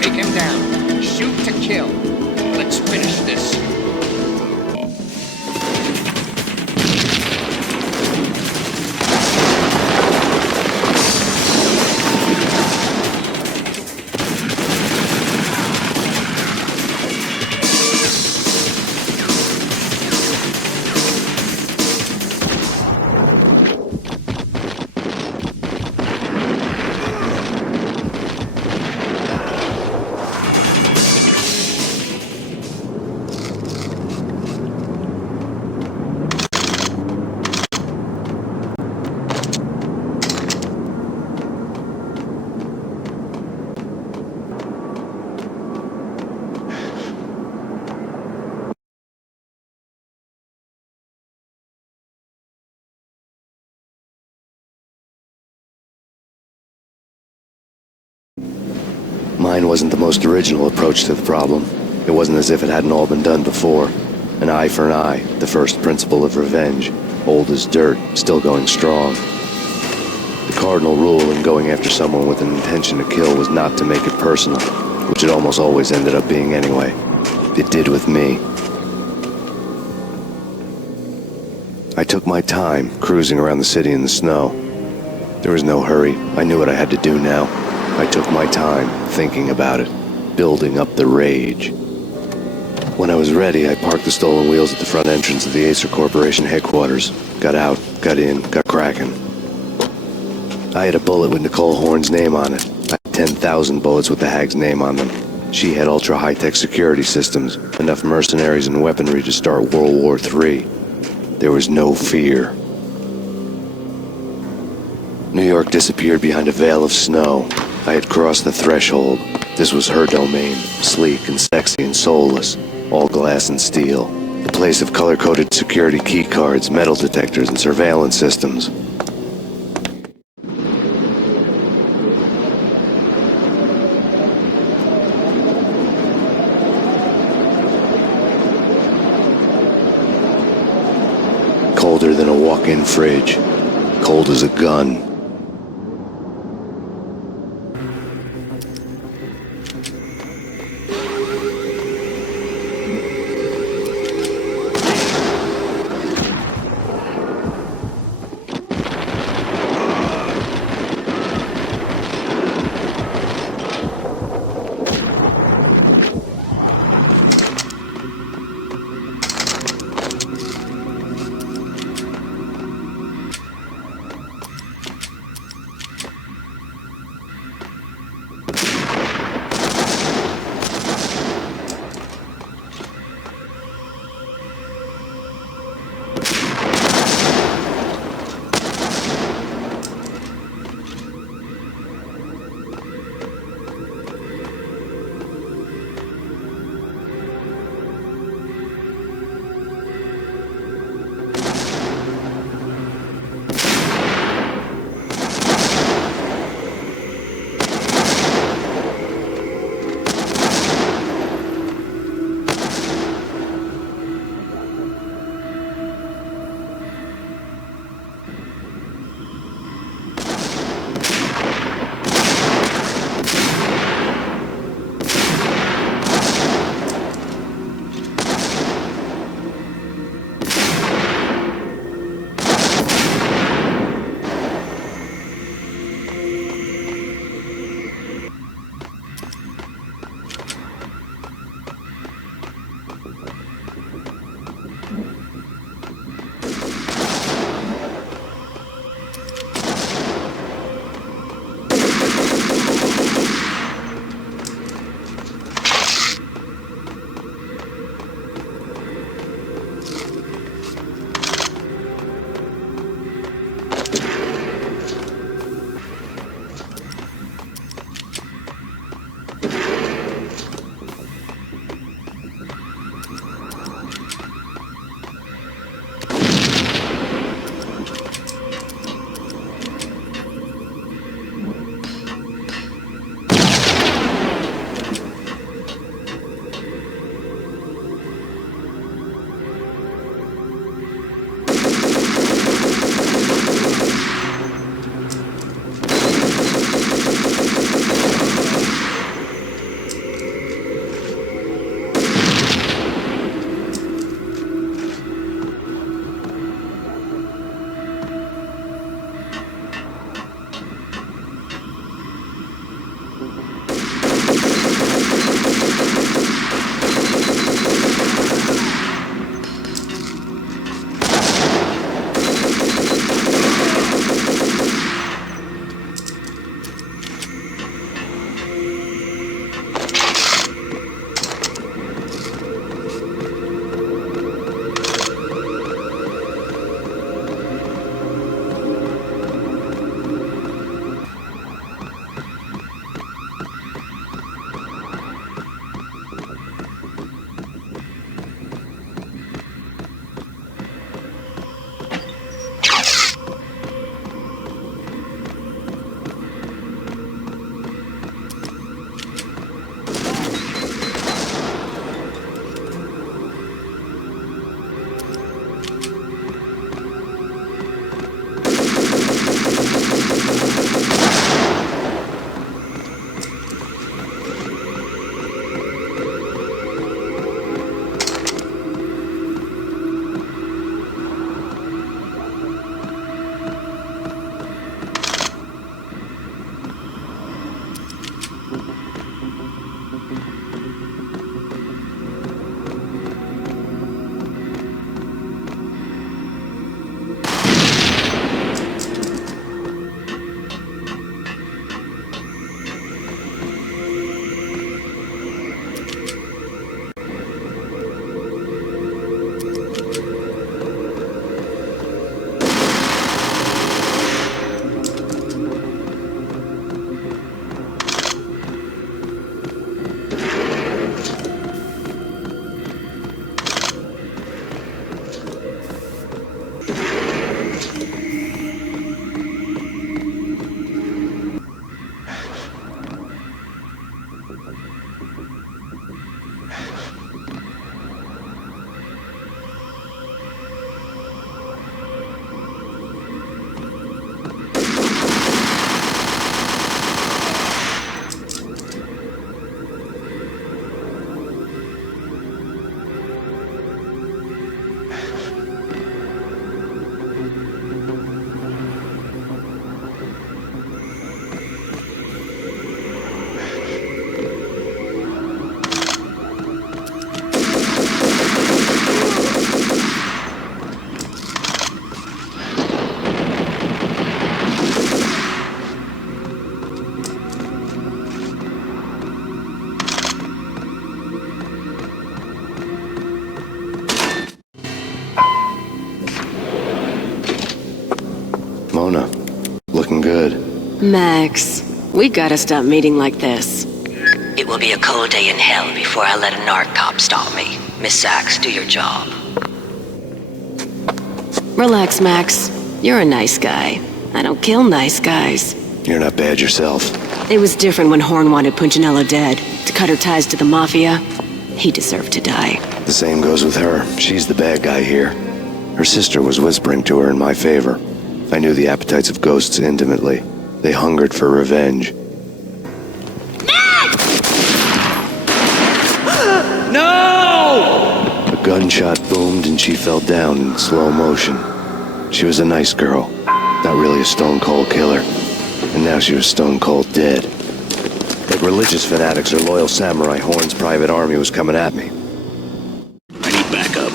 Take him down. Shoot to kill. Let's finish this. Mine wasn't the most original approach to the problem. It wasn't as if it hadn't all been done before. An eye for an eye, the first principle of revenge. Old as dirt, still going strong. The cardinal rule in going after someone with an intention to kill was not to make it personal, which it almost always ended up being anyway. It did with me. I took my time, cruising around the city in the snow. There was no hurry. I knew what I had to do now. I took my time, thinking about it, building up the rage. When I was ready, I parked the stolen wheels at the front entrance of the Acer Corporation headquarters. Got out, got in, got cracking. I had a bullet with Nicole Horn's name on it. I had 10,000 bullets with the Hag's name on them. She had ultra-high-tech security systems, enough mercenaries and weaponry to start World War III. There was no fear. New York disappeared behind a veil of snow. I had crossed the threshold. This was her domain, sleek and sexy and soulless, all glass and steel. The place of color-coded security keycards, metal detectors, and surveillance systems. Colder than a walk-in fridge. Cold as a gun. Mona, looking good. Max, we gotta stop meeting like this. It will be a cold day in hell before I let a narc cop stop me. Miss Sachs, do your job. Relax, Max. You're a nice guy. I don't kill nice guys. You're not bad yourself. It was different when Horn wanted Punchinello dead. To cut her ties to the Mafia. He deserved to die. The same goes with her. She's the bad guy here. Her sister was whispering to her in my favor. I knew the appetites of ghosts intimately. They hungered for revenge. No! A gunshot boomed and she fell down in slow motion. She was a nice girl, not really a stone-cold killer. And now she was stone-cold dead. Like religious fanatics or loyal samurai, Horn's private army was coming at me. I need backup.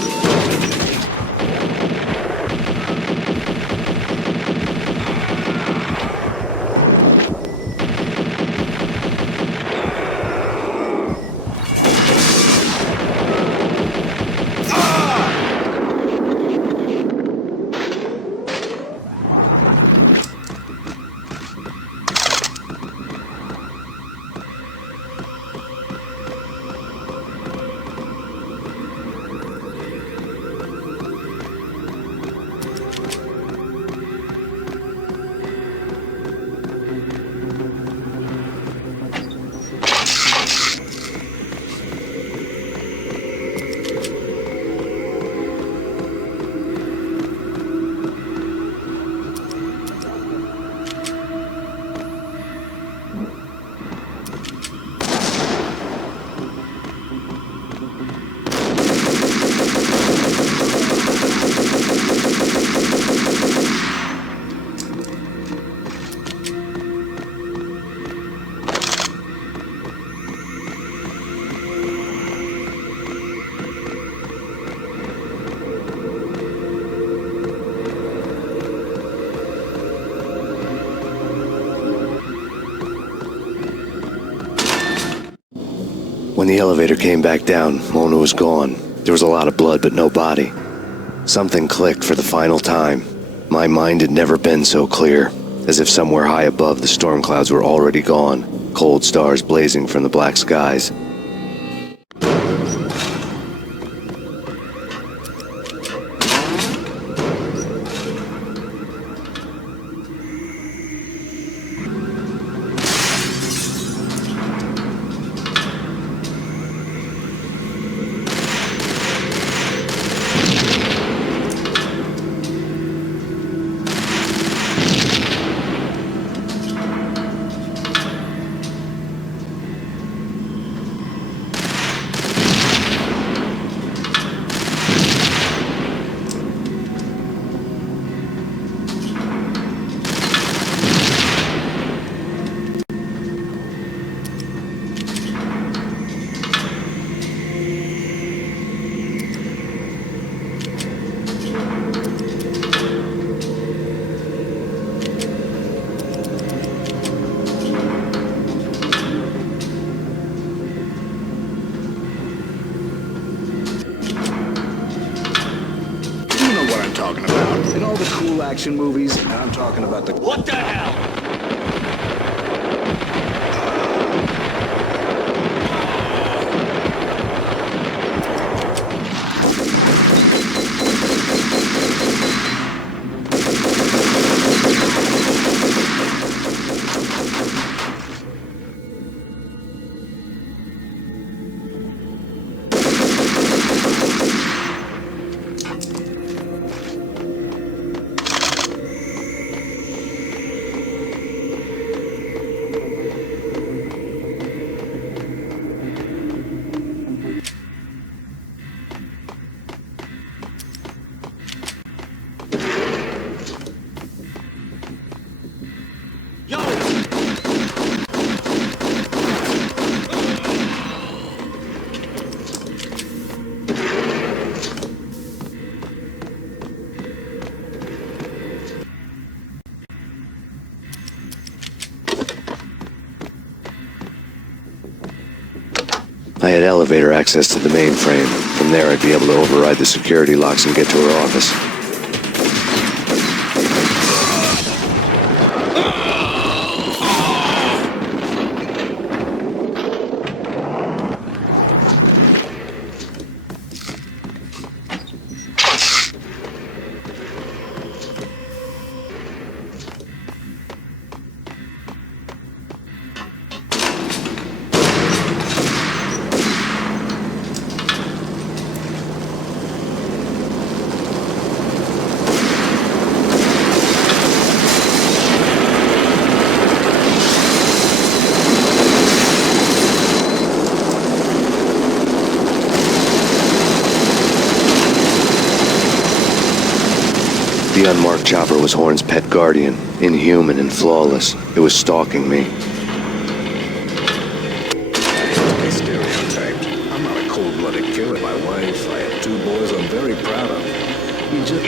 When the elevator came back down, Mona was gone. There was a lot of blood, but no body. Something clicked for the final time. My mind had never been so clear, as if somewhere high above the storm clouds were already gone, cold stars blazing from the black skies. Action movies, and I'm talking about the... What the hell? I had elevator access to the mainframe. From there, I'd be able to override the security locks and get to her office. The unmarked chopper was Horn's pet guardian, inhuman and flawless. It was stalking me. I hate to be stereotyped. I'm not a cold-blooded killer. My wife, I have 2 boys I'm very proud of. We just...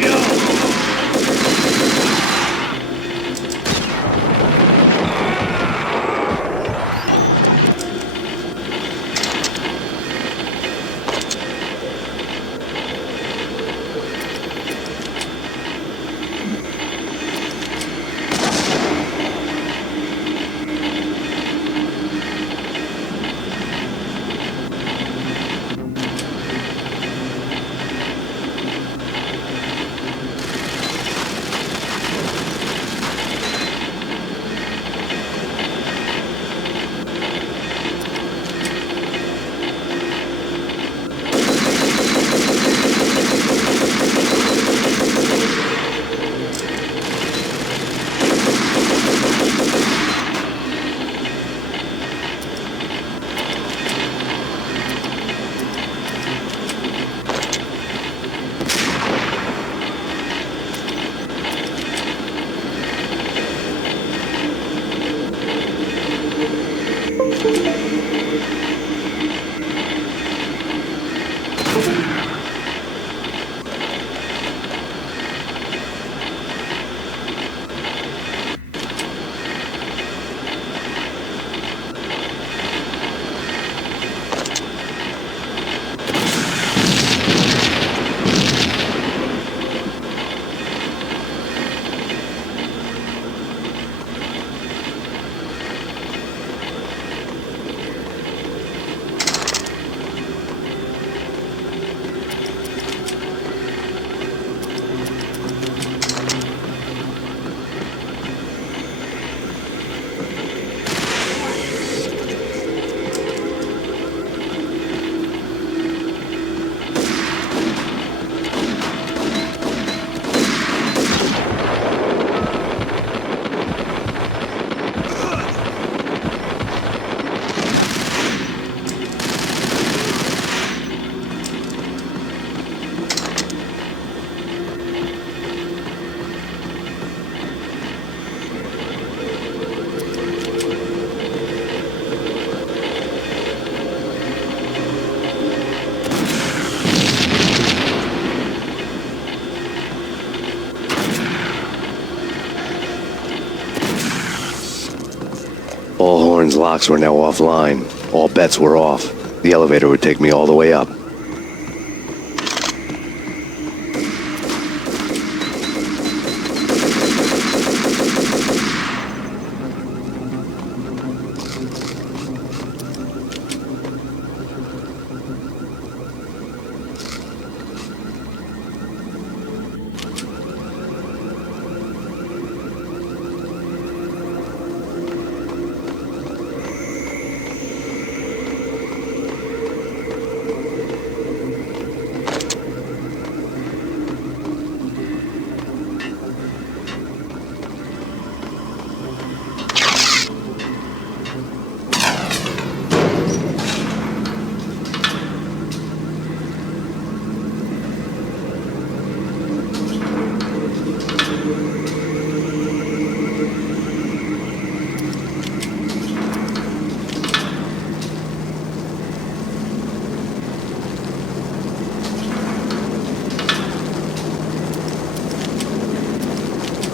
locks were now offline. All bets were off. The elevator would take me all the way up.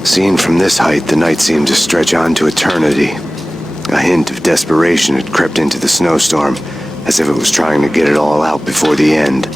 Seen from this height, the night seemed to stretch on to eternity. A hint of desperation had crept into the snowstorm, as if it was trying to get it all out before the end.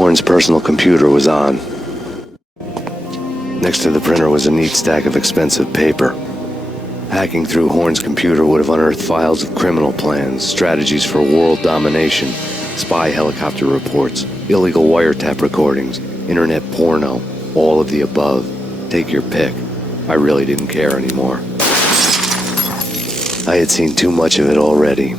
Horn's personal computer was on. Next to the printer was a neat stack of expensive paper. Hacking through Horn's computer would have unearthed files of criminal plans, strategies for world domination, spy helicopter reports, illegal wiretap recordings, internet porno, all of the above. Take your pick. I really didn't care anymore. I had seen too much of it already.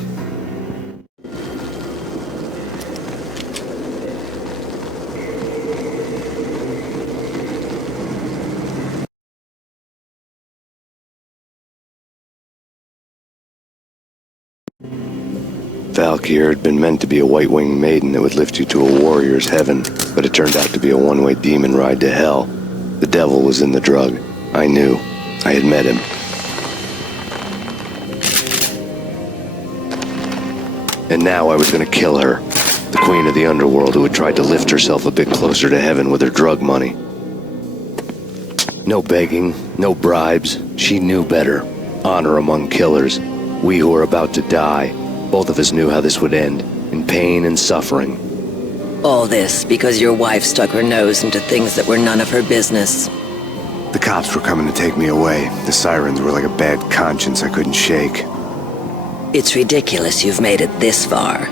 Valkyr had been meant to be a white-winged maiden that would lift you to a warrior's heaven, but it turned out to be a one-way demon ride to hell. The devil was in the drug. I knew. I had met him. And now I was gonna kill her. The queen of the underworld who had tried to lift herself a bit closer to heaven with her drug money. No begging, no bribes. She knew better. Honor among killers. We who were about to die. Both of us knew how this would end, in pain and suffering. All this because your wife stuck her nose into things that were none of her business. The cops were coming to take me away. The sirens were like a bad conscience I couldn't shake. It's ridiculous you've made it this far.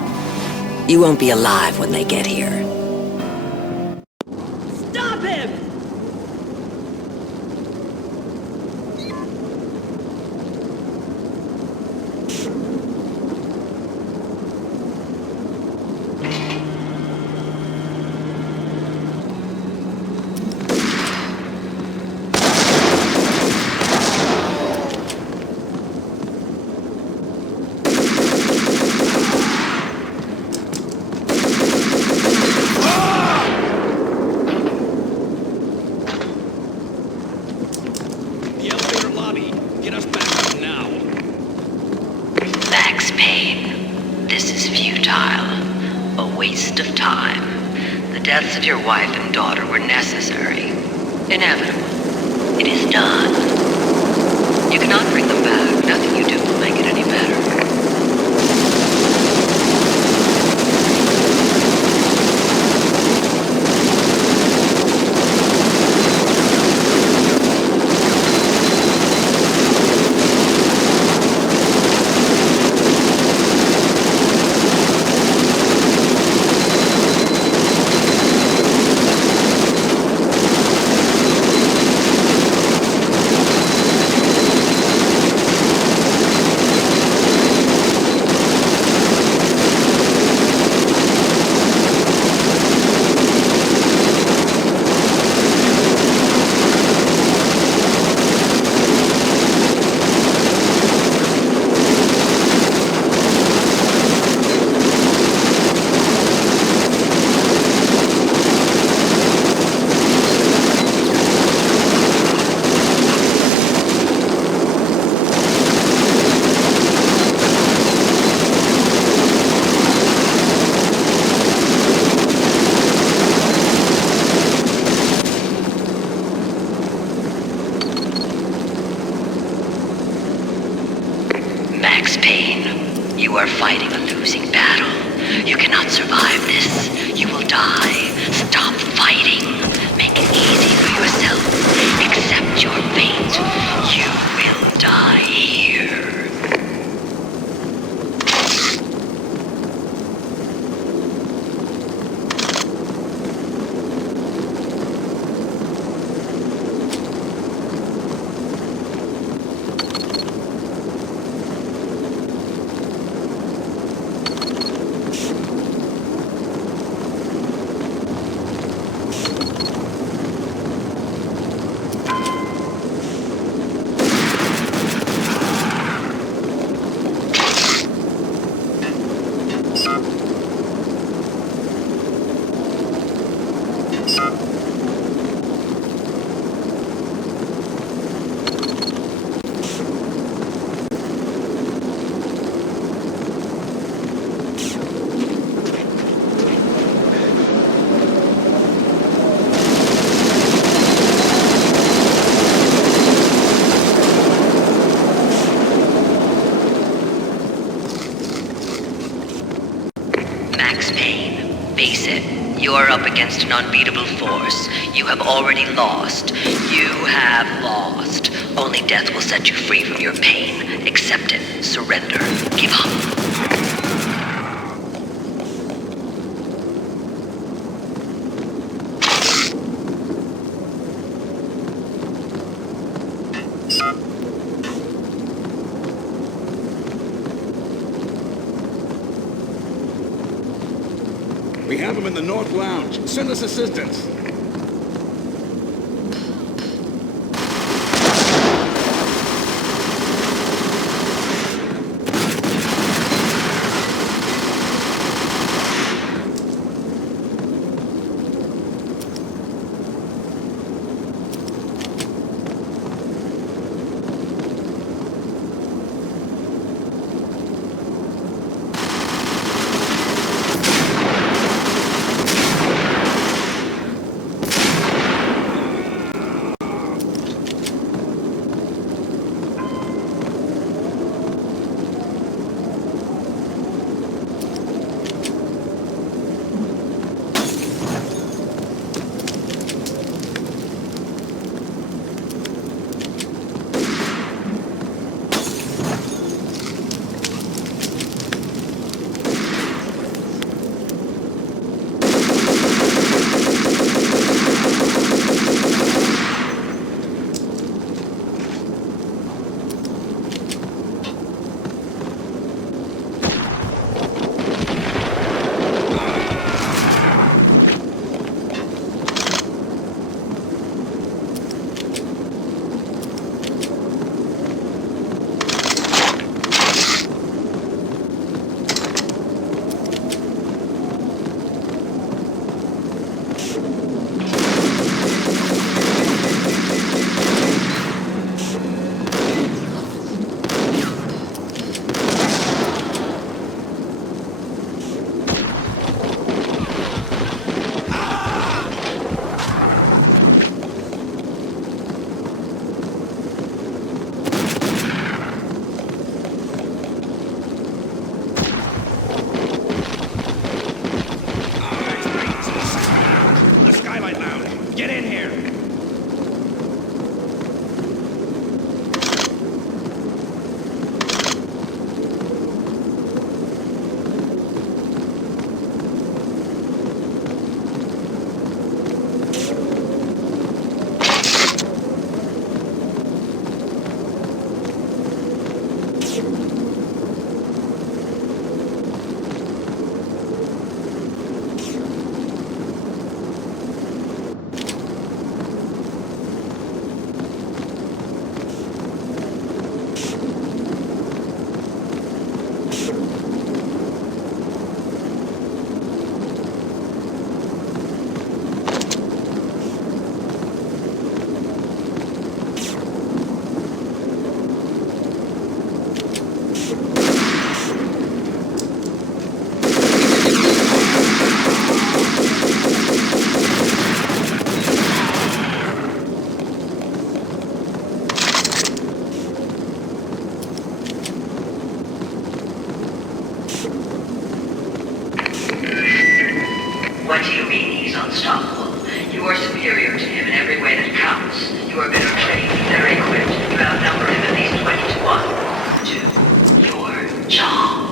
You won't be alive when they get here. Stop him! of time. The deaths of your wife and daughter were necessary. Inevitable. It is done. You cannot bring them back. Nothing you do will make it any better. Max Payne, you are fighting a losing battle. You cannot survive this. You will die. Stop fighting. Make it easy for yourself. Accept your fate. You will die here. Max Payne, face it. You are up against an unbeatable force. You have already lost. You have lost. Only death will set you free from your pain. Accept it. Surrender. Give up. We have him in the North Lounge. Send us assistance. What do you mean he's unstoppable? You are superior to him in every way that counts. You are better trained, better equipped. You outnumber him at least 20 to 1. Do your job.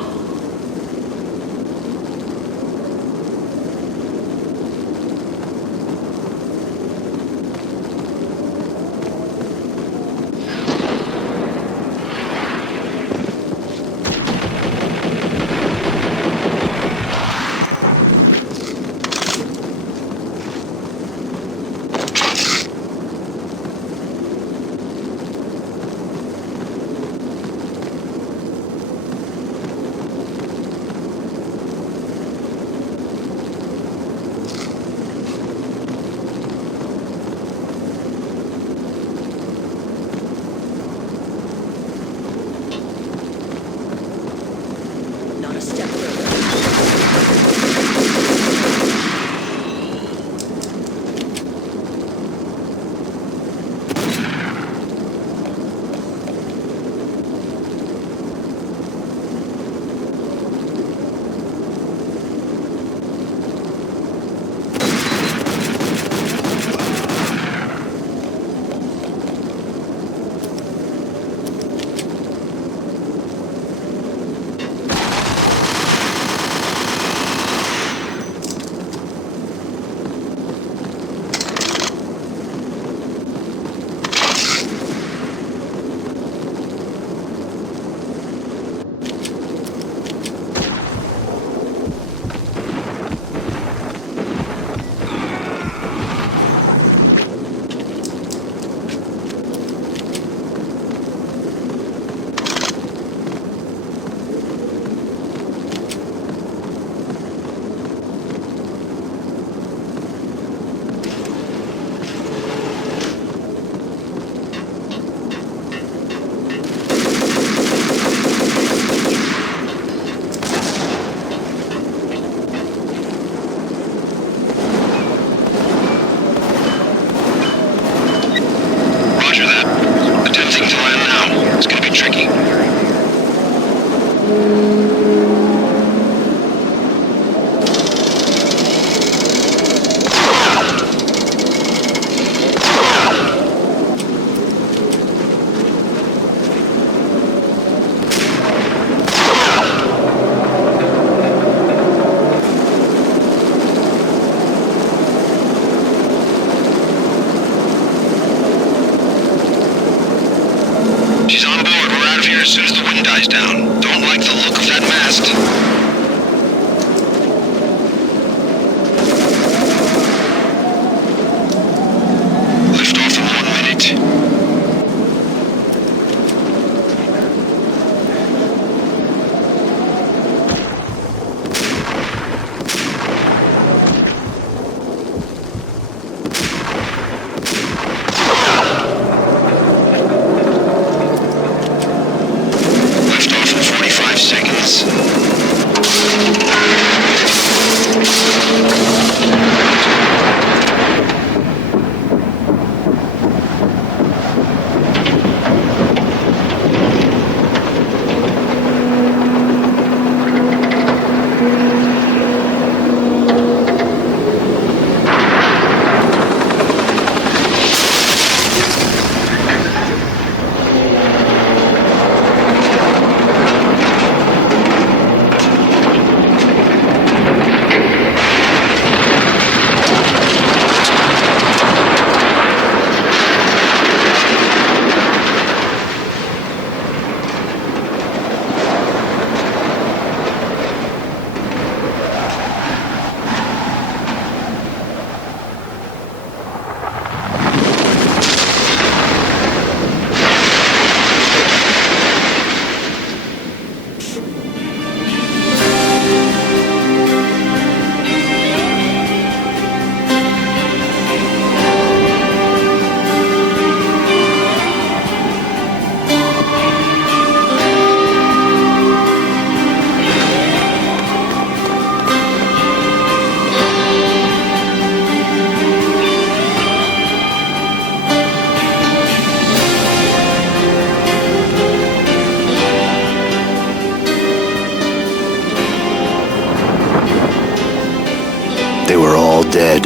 They were all dead.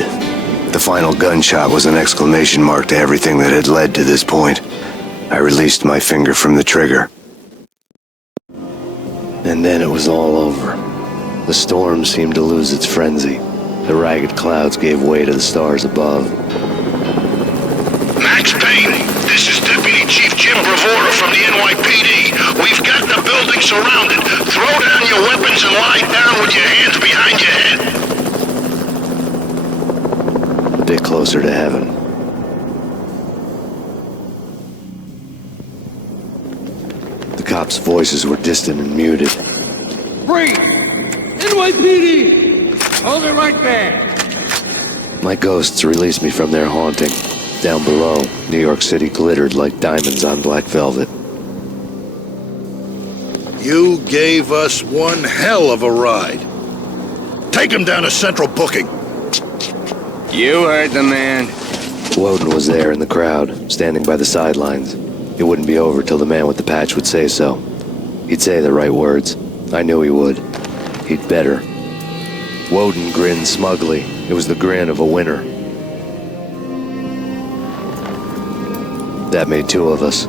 The final gunshot was an exclamation mark to everything that had led to this point. I released my finger from the trigger. And then it was all over. The storm seemed to lose its frenzy. The ragged clouds gave way to the stars above. Max Payne, this is Deputy Chief Jim Bravura from the NYPD. We've got the building surrounded. Throw down your weapons and lie down with your hands behind your head. A bit closer to heaven. The cops' voices were distant and muted. Breathe! NYPD! Hold it right there! My ghosts released me from their haunting. Down below, New York City glittered like diamonds on black velvet. You gave us one hell of a ride. Take him down to Central Booking. You heard the man. Woden was there in the crowd, standing by the sidelines. It wouldn't be over till the man with the patch would say so. He'd say the right words. I knew he would. He'd better. Woden grinned smugly. It was the grin of a winner. That made two of us.